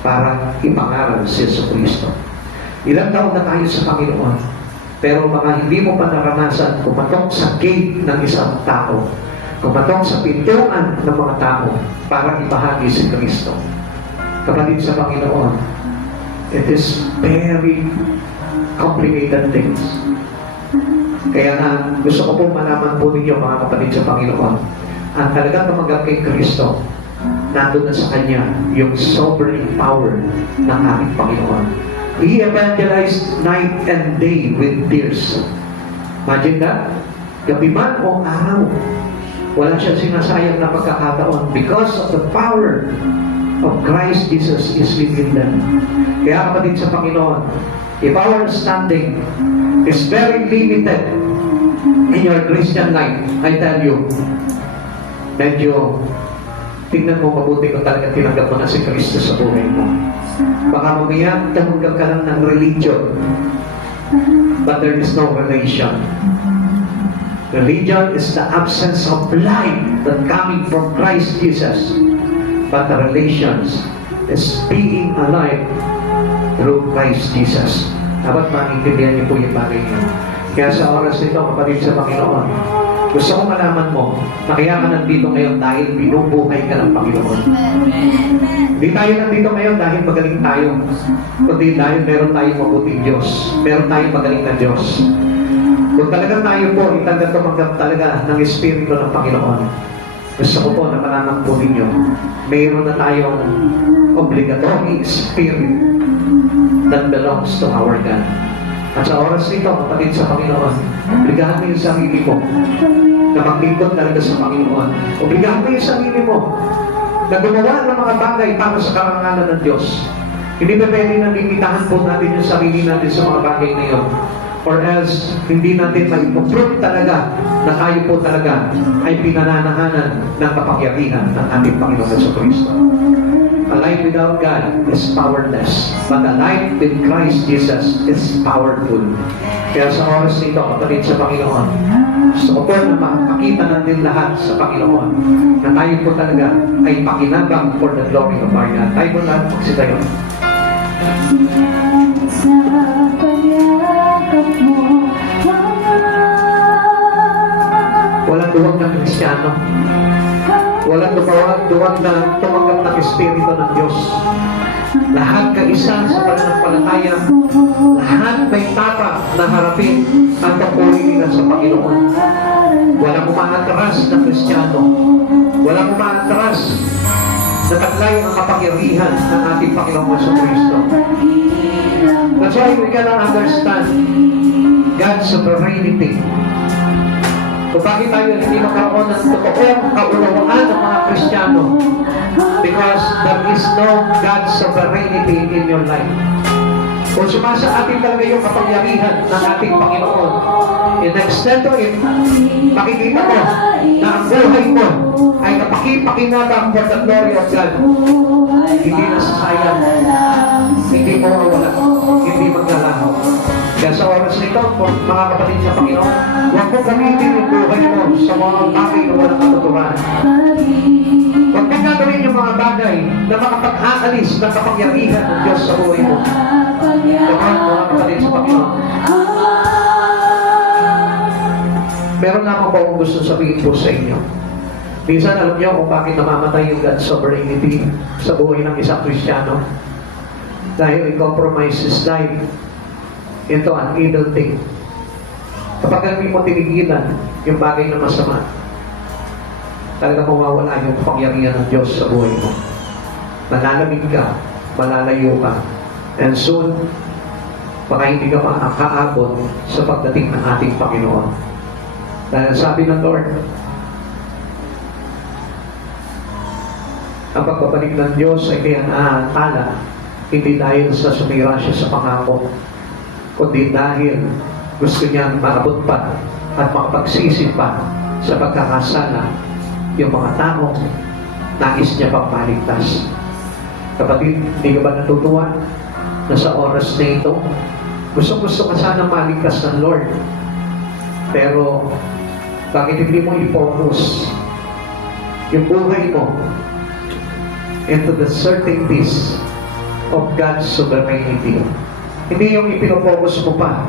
para ipangaral si Yesu Cristo. Ilang taon na tayo sa Panginoon, pero mga hindi mo pa naranasan kumatok sa gate ng isang tao, kumatok sa pintuan ng mga tao para ibahagi si Kristo. Kapatid sa Panginoon, it is very complicated things. Kaya nga, gusto ko po malaman po ninyo mga kapatid sa Panginoon, ang talagang tumanggap kay Kristo, nandun na sa Kanya yung sovereign power ng ating Panginoon. He evangelized night and day with tears. Imagine that? Gabi man o araw, wala siyang sinasayang na pagkakataon because of the power of Christ Jesus is within them. Kaya kapatid sa Panginoon, if our standing is very limited in your Christian life, I tell you, medyo tingnan mo mabuti kung talaga tinanggap mo na si Kristo sa buhay mo. Baka mamaya tanggap ka lang ng religion, but there is no relation. Religion is the absence of life that coming from Christ Jesus. But the relations is being alive through Christ Jesus. Dapat maintindihan niyo po yung bagay niyo. Kaya sa oras nito, kapatid sa Panginoon, gusto ko malaman mo na kaya ka nandito ngayon dahil binubuhay ka ng Panginoon. Hindi tayo nandito ngayon dahil magaling tayo, kundi dahil meron tayong mabuting Diyos. Meron tayong magaling na Diyos. Kung talagang tayo po, itagad tumanggap talaga ng Espiritu ng Panginoon, gusto ko po na malaman po ninyo, mayroon na tayong obligatory spirit that belongs to our God. At sa oras nito, kapatid sa Panginoon, obligahan mo yung sarili mo na maglingkod talaga sa Panginoon. Obligahan mo yung sarili mo na gumawa ng mga bagay para sa karangalan ng Diyos. Hindi ba pwede na limitahan po natin yung sarili natin sa mga bagay na yun? Or else, hindi natin mag-prove talaga na tayo po talaga ay pinananahanan ng kapangyarihan ng ating Panginoon sa Kristo. A life without God is powerless, but a life with Christ Jesus is powerful. Kaya sa oras nito, kapatid sa Panginoon, gusto ko po na makakita natin lahat sa Panginoon na tayo po talaga ay pakinabang for the glory of our God. Tayo po lahat magsitayo. Walang duwag ng Kristiyano. Walang duwag na tumanggap ng Espiritu ng Diyos. Lahat kaisa sa pananampalataya, lahat may tapa na harapin ang tungkulin nila sa Panginoon. Walang umaatras na Kristiyano. Walang umaatras na taglay ang kapangyarihan ng ating Panginoon sa Kristo. That's why we cannot understand God's sovereignty. Kung bakit tayo hindi magkaroon ng totoong kaunawaan ng mga Kristiyano? Because there is no God's sovereignty in your life. Kung sumasa atin talaga yung kapangyarihan ng ating Panginoon, in extent to it, makikita mo na ang buhay mo ay kapakipakinabang for the glory of God. Hindi nasasayang, hindi mawawala, hindi maglalaho. Kaya sa oras nito, mga kapatid sa Panginoon, huwag mo gamitin yung buhay mo sa mga bagay na walang katotohanan. Huwag mo gagawin yung mga bagay na makapag-aalis ng kapangyarihan ng Diyos sa buhay mo. Kapag mga kapatid sa Panginoon, meron na akong akong gusto sabihin po sa inyo. Minsan alam niyo kung bakit namamatay yung God's sovereignty sa buhay ng isang Kristiyano. Dahil i-compromise his life into an evil thing. Kapag hindi mo tinigilan yung bagay na masama, talaga mawawala yung kapangyarihan ng Diyos sa buhay mo. Malalamig ka, malalayo ka, and soon, baka hindi ka makakaabot sa pagdating ng ating Panginoon. Dahil sabi ng Lord, ang pagbabalik ng Diyos ay kaya naantala, hindi dahil sa sumira siya sa pangako, kundi dahil gusto niyang maabot pa at makapagsisi pa sa pagkakasala yung mga tao nais niya pang maligtas. Kapatid, hindi ka ba natutuwa na sa oras na ito, gusto ka sana maligtas ng Lord, pero bakit hindi mo i-focus yung buhay mo into the certainties of God's sovereignty? Hindi yung ipinopokus mo pa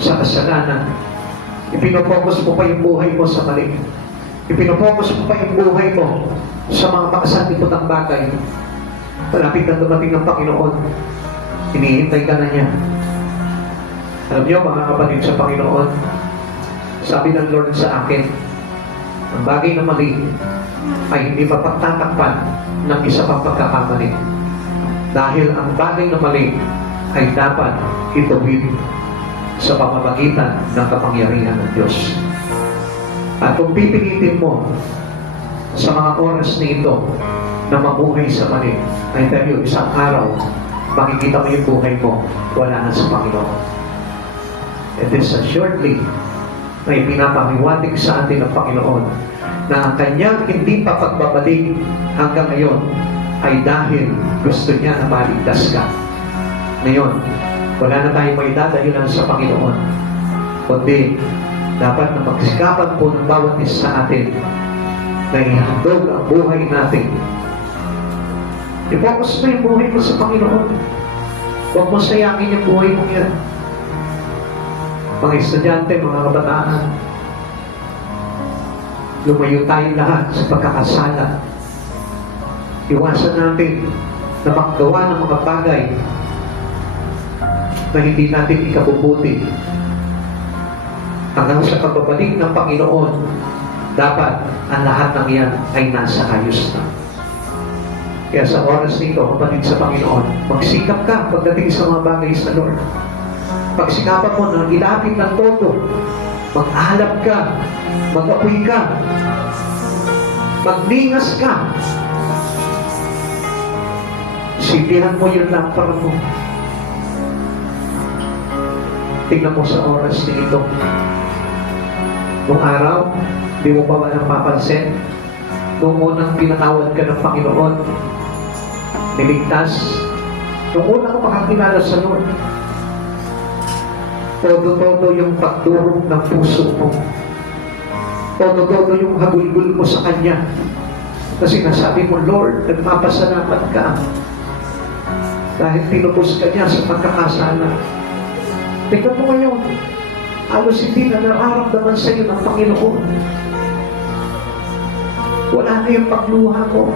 sa kasalanan. Ipinopokus mo pa yung buhay mo sa mali. Ipinopokus mo pa yung buhay mo sa mga makasangkipotang bagay. Malapit na dumating ang Panginoon. Hinihintay ka na niya. Alam niyo, mga kapatid sa Panginoon, sabi ng Lord sa akin, ang bagay na mali ay hindi mapagtatakpan ng isa pang pagkakamali. Dahil ang bagay na mali ay dapat ituwid sa pamamagitan ng kapangyarihan ng Diyos. At kung pipilitin mo sa mga oras na ito na mabuhay sa mali, ay tayo isang araw, makikita mo yung buhay mo, wala na sa Panginoon. It is assuredly may pinapahiwatig sa atin ng Panginoon na ang kanyang hindi pa pagbabalik hanggang ngayon ay dahil gusto niya na maligtas ka. Ngayon, wala na tayong may dadahilan sa Panginoon, kundi dapat na magsikapan po ng bawat isa sa atin na ihandog ang buhay natin. I-focus mo yung buhay mo sa Panginoon. Huwag mo sayangin yung buhay mo yan. Mga estudyante, mga kabataan, lumayo tayong lahat sa pagkakasala. Iwasan natin na makagawa ng mga bagay na hindi natin ikabubuti. Hanggang sa pagbabalik ng Panginoon, dapat ang lahat ng yan ay nasa ayos na. Kaya sa oras nito, kapatid sa Panginoon, magsikap ka pagdating sa mga bagay sa Lord. Pagsikapan mo na ilapit ng todo, mag-alap ka, mag-apoy ka, magningas ka. Sindihan mo yung lampara mo. Tingnan mo sa oras na ito. Noong araw, di mo pa ba napapansin? Noong unang pinatawad ka ng Panginoon, niligtas. Noong unang ka makakilala sa Lord, todo-todo yung pagdurog ng puso mo. Todo-todo yung hagulgul mo sa Kanya. Kasi nasabi mo, Lord, nagpapasalamat ka dahil tinubos ka niya sa pagkakasala. Tingnan mo ngayon, halos hindi na nararamdaman sa iyo ng Panginoon. Wala na yung pagluha mo.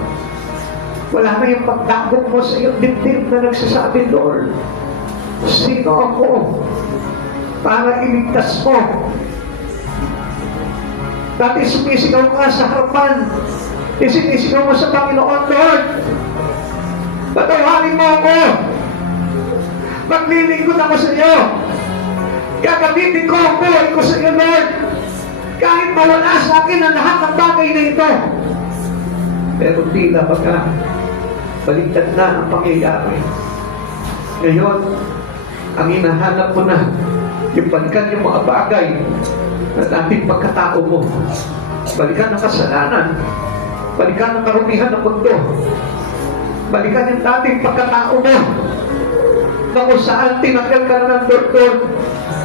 Wala na yung pagdagok mo sa iyong dibdib na nagsasabi, Lord, sino ako para iligtas mo? Dati sumisigaw ka sa harapan, isinisigaw mo sa Panginoon, Lord, patawarin mo ako, maglilingkod ako sa iyo, gagamitin ko ang buhay ko sa iyo, Lord, kahit mawala sa akin ang lahat ng bagay na ito. Pero tila baka baligtad na ang pangyayari. Ngayon, ang hinahanap mo na yung balikan yung mga bagay na dating pagkatao mo. Balikan ang kasalanan. Balikan ang karumihan ng mundo. Balikan yung dating pagkatao mo na kung saan tinanggal ka na ng doktor,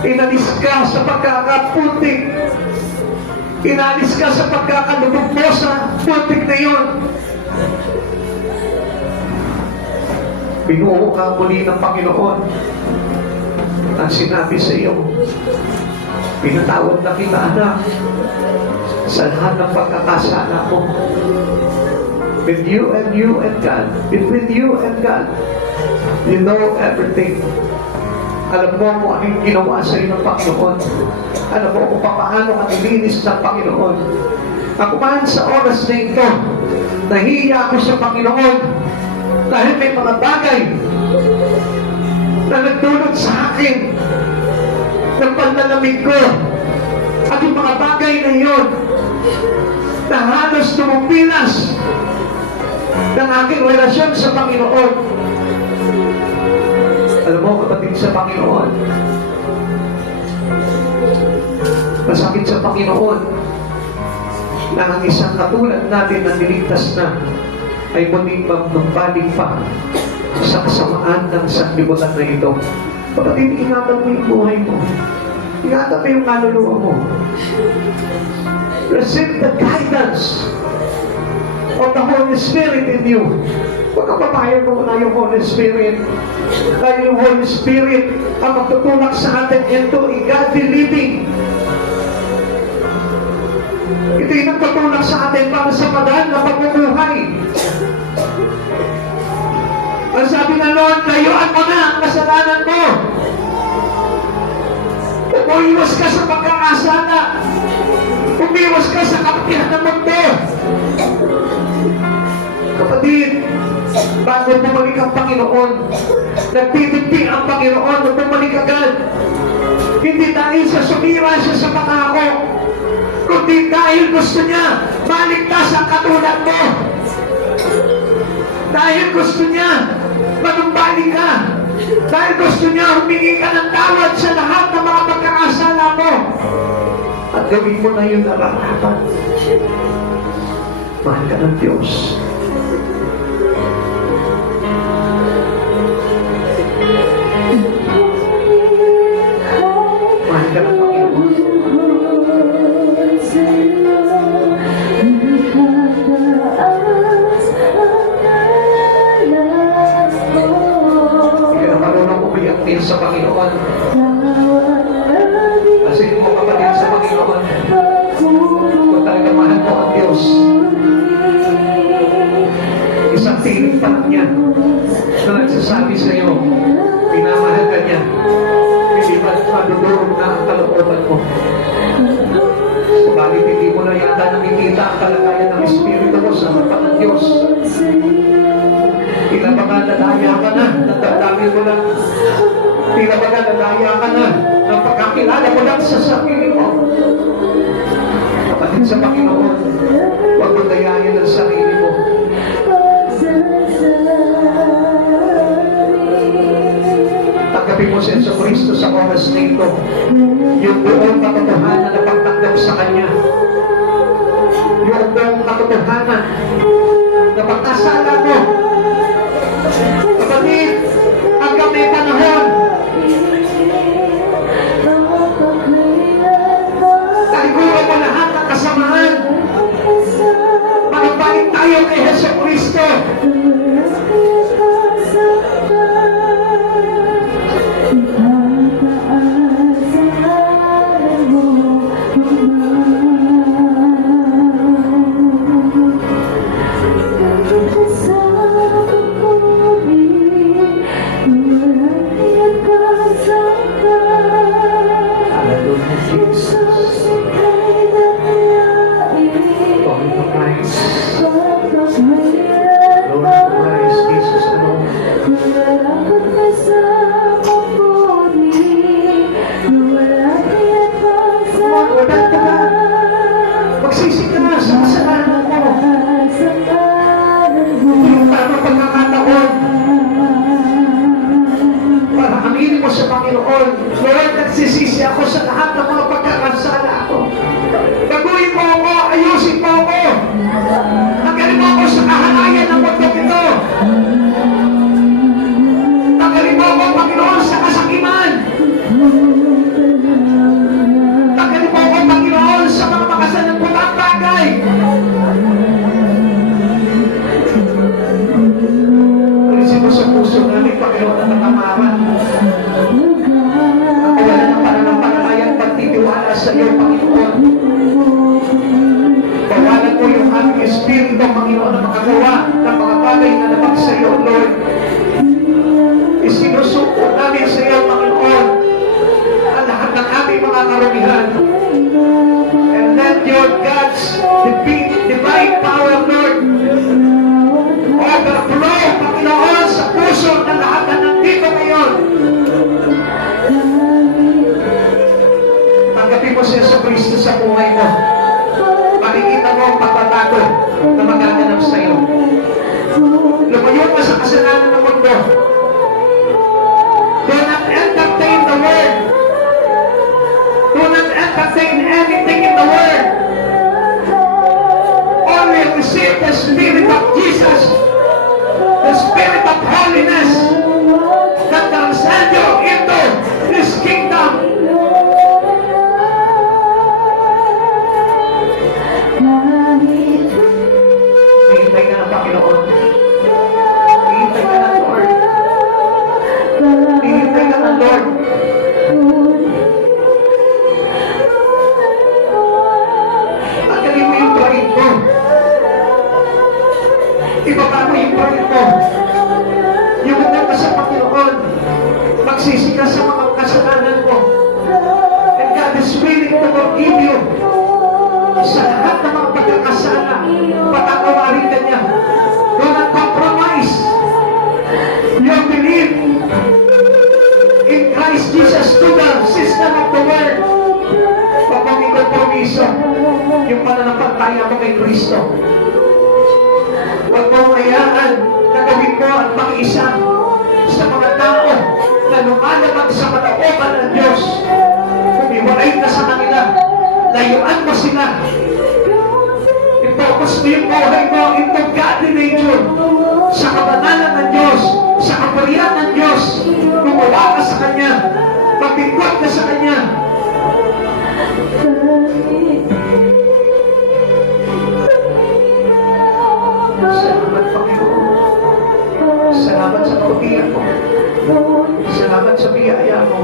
inalis ka sa pagkakaputik, inalis ka sa pagkakalubog mo sa putik na yun. Binuo ka muli ng Panginoon. Ang sinabi sa iyo, pinatawad na kita, anak, sa lahat ng pagkakasala mo. With you and God, between you and God, you know everything. Alam mo kung anong ginawa sa iyo ng Panginoon. Alam mo kung paano ka nilinis ng Panginoon. Ako man sa oras na ito, nahiya ako sa Panginoon dahil may mga bagay na nagdulot sa akin ng panlalamig ko. At yung mga bagay na yun na halos tumupilas ng aking relasyon sa Panginoon. Alam mo, kapatid sa Panginoon, masakit sa Panginoon na ang isang katulad natin na niligtas na ay muling magbalik pa sa kasamaan ng sanlibutan na ito. Kapatid, ingatan mo yung buhay mo. Ingatan mo yung kaluluwa mo. Receive the guidance of the Holy Spirit in you. Huwag ka papayag mo na yung Holy Spirit. Dahil yung Holy Spirit ang magtutulak sa atin into a godly living. Ito yung nagtutulak sa atin para sa padaan na pagbubuhay. Ang sabi ng Lord, layuan mo na ang kasalanan mo. Umiwas ka sa pagkakasala. Umiwas ka sa kapihan ng mundo. Kapatid, bago bumalik ang Panginoon, nagtitipid ang Panginoon na bumalik agad. Hindi dahil sa sumira siya sa pangako, kundi dahil gusto niya maligtas ang katulad mo. Dahil gusto niya manumbalik ka. Dahil gusto niya humingi ka ng tawad sa lahat ng mga pagkakasala mo. At gawin mo na yun nararapat. Mahal ka ng Diyos. Mahal ka ng Panginoon. Hindi ka na marunong umiyak din sa Panginoon. Kasi mo kapatid sa Panginoon. Kung talaga mahal mo ang Diyos, isang tinig pa lang niya na nagsasabi sa iyo, pinamahal ka niya. Hindi ba madudurog na ang kalooban mo? Subalit hindi mo na yata nakikita ang kalagayan ng Espiritu mo sa mata ng Diyos. Tila ba nga nadaya ka na, nadadami mo lang. Tila ba nga nadaya ka na, ng pagkakilala mo lang sa sarili mo. Kapatid sa Panginoon, huwag mo dayahin ang sarili mo. Tanggapin mo si Yesu Cristo sa oras na ito. Yung buong katotohanan na pagtanggap sa Kanya. Yung buong katotohanan na pagkasala mo. Kapatid, hanggang may panahon, talikuran mo lahat ng kasamaan. Magbalik tayo kay Yesu Cristo. Hallelujah, Jesus. Lord of Christ. Lord of Christ, Jesus alone. Magwadan ka na. Magsisi ka na sa kasalanan mo. Yung tamang pagkakataon para aminin mo sa Panginoon, Lord, nagsisisi ako sa lahat ng mga pagkakasala ko. Baguhin mo ako, ayusin mo ako. Tanggalin mo ako sa kahalayan ng mundo ito. Tanggalin mo ako, Panginoon, sa kasakiman. Tanggalin mo ako, Panginoon, sa mga makasalanputang bagay. Alisin mo sa puso namin, Panginoon, ang katamaran. Ang kawalan ng pananampalatayang pagtitiwala sa iyo, Panginoon. Bawalan mo yung aming Espiritu, Panginoon, na makagawa ng mga bagay na labag sa iyo, Lord. Isinusuko namin sa iyo, Panginoon, ang lahat ng aming mga karumihan. And let your God's divine power, Lord, overflow, Panginoon, sa puso ng lahat na nandito ngayon. Tanggapin mo si Yesu Cristo sa buhay mo. Makikita mo ang pagbabago na magaganap sa iyo. Lumayo ka sa kasalanan ng mundo. Do not entertain the world. Do not entertain anything in the world. Only receive the Spirit of Jesus, the Spirit of holiness that can send you into His kingdom. Hihintay ka ng Panginoon. Hihintay ka ng Lord. Hihintay ka ng Lord. Tanggalin mo yung pride mo. Ibaba kompromiso, yung pananampalataya mo kay Kristo. Huwag mong hayaan na gawin mo ang pang-isa sa mga tao na lumalabag sa kalooban ng Diyos. Humiwalay ka sa kanila. Layuan mo sila. I-focus mo yung buhay mo into godly nature. Sa kabanalan ng Diyos, sa kapurihan ng Diyos. Gumawa ka sa Kanya. Magbigwat ka sa Kanya. Salamat, Panginoon. Salamat sa kapurihan mo. Salamat sa biyaya mo.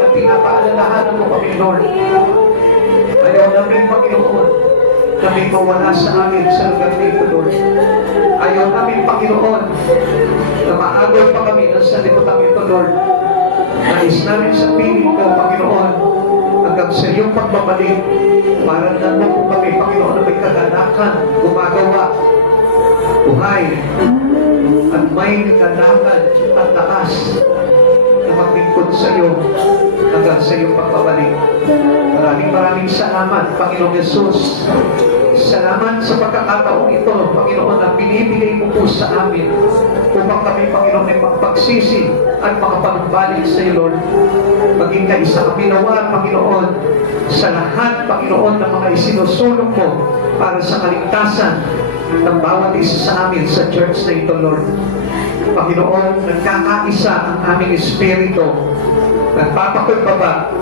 At pinapaalalahanan mo kami, Lord. Ayaw namin, Panginoon, kami mawala sa amin sa lugar nito, Lord. Ayaw namin, Panginoon, na maagol pa kami ng salibutang ito, Lord. Nais namin sa piling ko, Panginoon, hanggang sa iyong pagbabalik, para na mo kami, Panginoon, na may kaganakan, gumagawa, buhay, at may kaganakan at lakas na maglingkod sa iyo hanggang sa iyong pagbabalik. Maraming salamat, Panginoon Yesus. Salamat sa pagkakataong ito, Panginoon, na binibigay mo po sa amin upang kami, Panginoon, ay magpagsisi at makapagbalik sa iyo, Lord. Maging kaisa kami nawa, Panginoon, sa lahat, Panginoon, ng mga isinusulong mo para sa kaligtasan ng bawat isa sa amin sa church na ito, Lord. Panginoon, nagkakaisa ang aming espiritu, nagpapakumbaba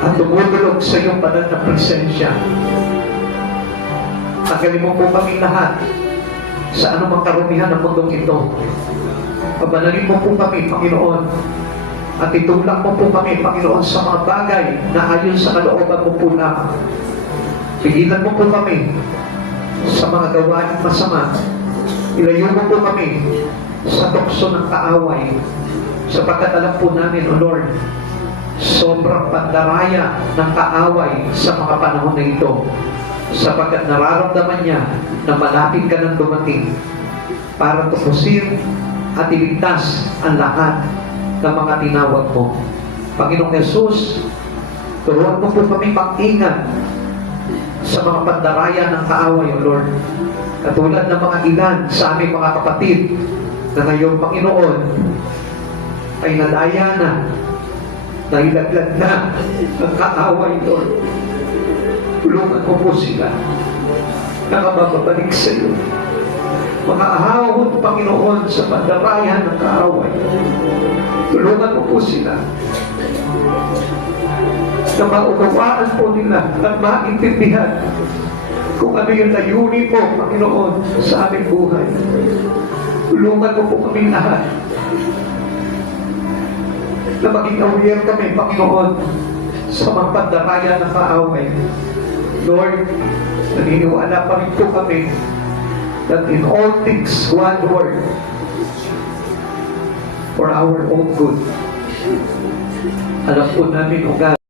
at tumutulog sa iyong banal na presensya. Tagalin mo po kami lahat sa anumang karumihan ng mundong ito. Pabanalin mo po kami, Panginoon, at itulak mo po kami, Panginoon, sa mga bagay na ayon sa kalooban mo po lamang. Pigilan mo po kami sa mga gawain masama. Ilayo mo po kami sa tukso ng kaaway, sapagkat alam po namin, O Lord, sobrang pandaraya ng kaaway sa mga panahon na ito, sapagkat nararamdaman niya na malapit ka nang dumating para tupusin at iligtas ang lahat ng mga tinawag mo. Panginoong Yesus, turuan mo po kami mag-ingat sa mga pandaraya ng kaaway, O Lord. Katulad ng mga ilan sa aming mga kapatid na ngayon, Panginoon, ay nadaya na, nahilaglag na ng kaaway, Lord. Tulungan mo po sila na kababalik sa iyo. Mga ahawon, Panginoon, sa pandaraya ng kaaway. Tulungan mo po sila na maunawaan po nila at maintindihan kung ano yung layunin mo, Panginoon, sa aming buhay. Tulungan mo po kami lahat na maging aware kami, Panginoon, sa mga pandaraya ng kaaway. Lord, naniniwala pa rin po kami that in all things, one word, for our own good. Alam po namin, O God,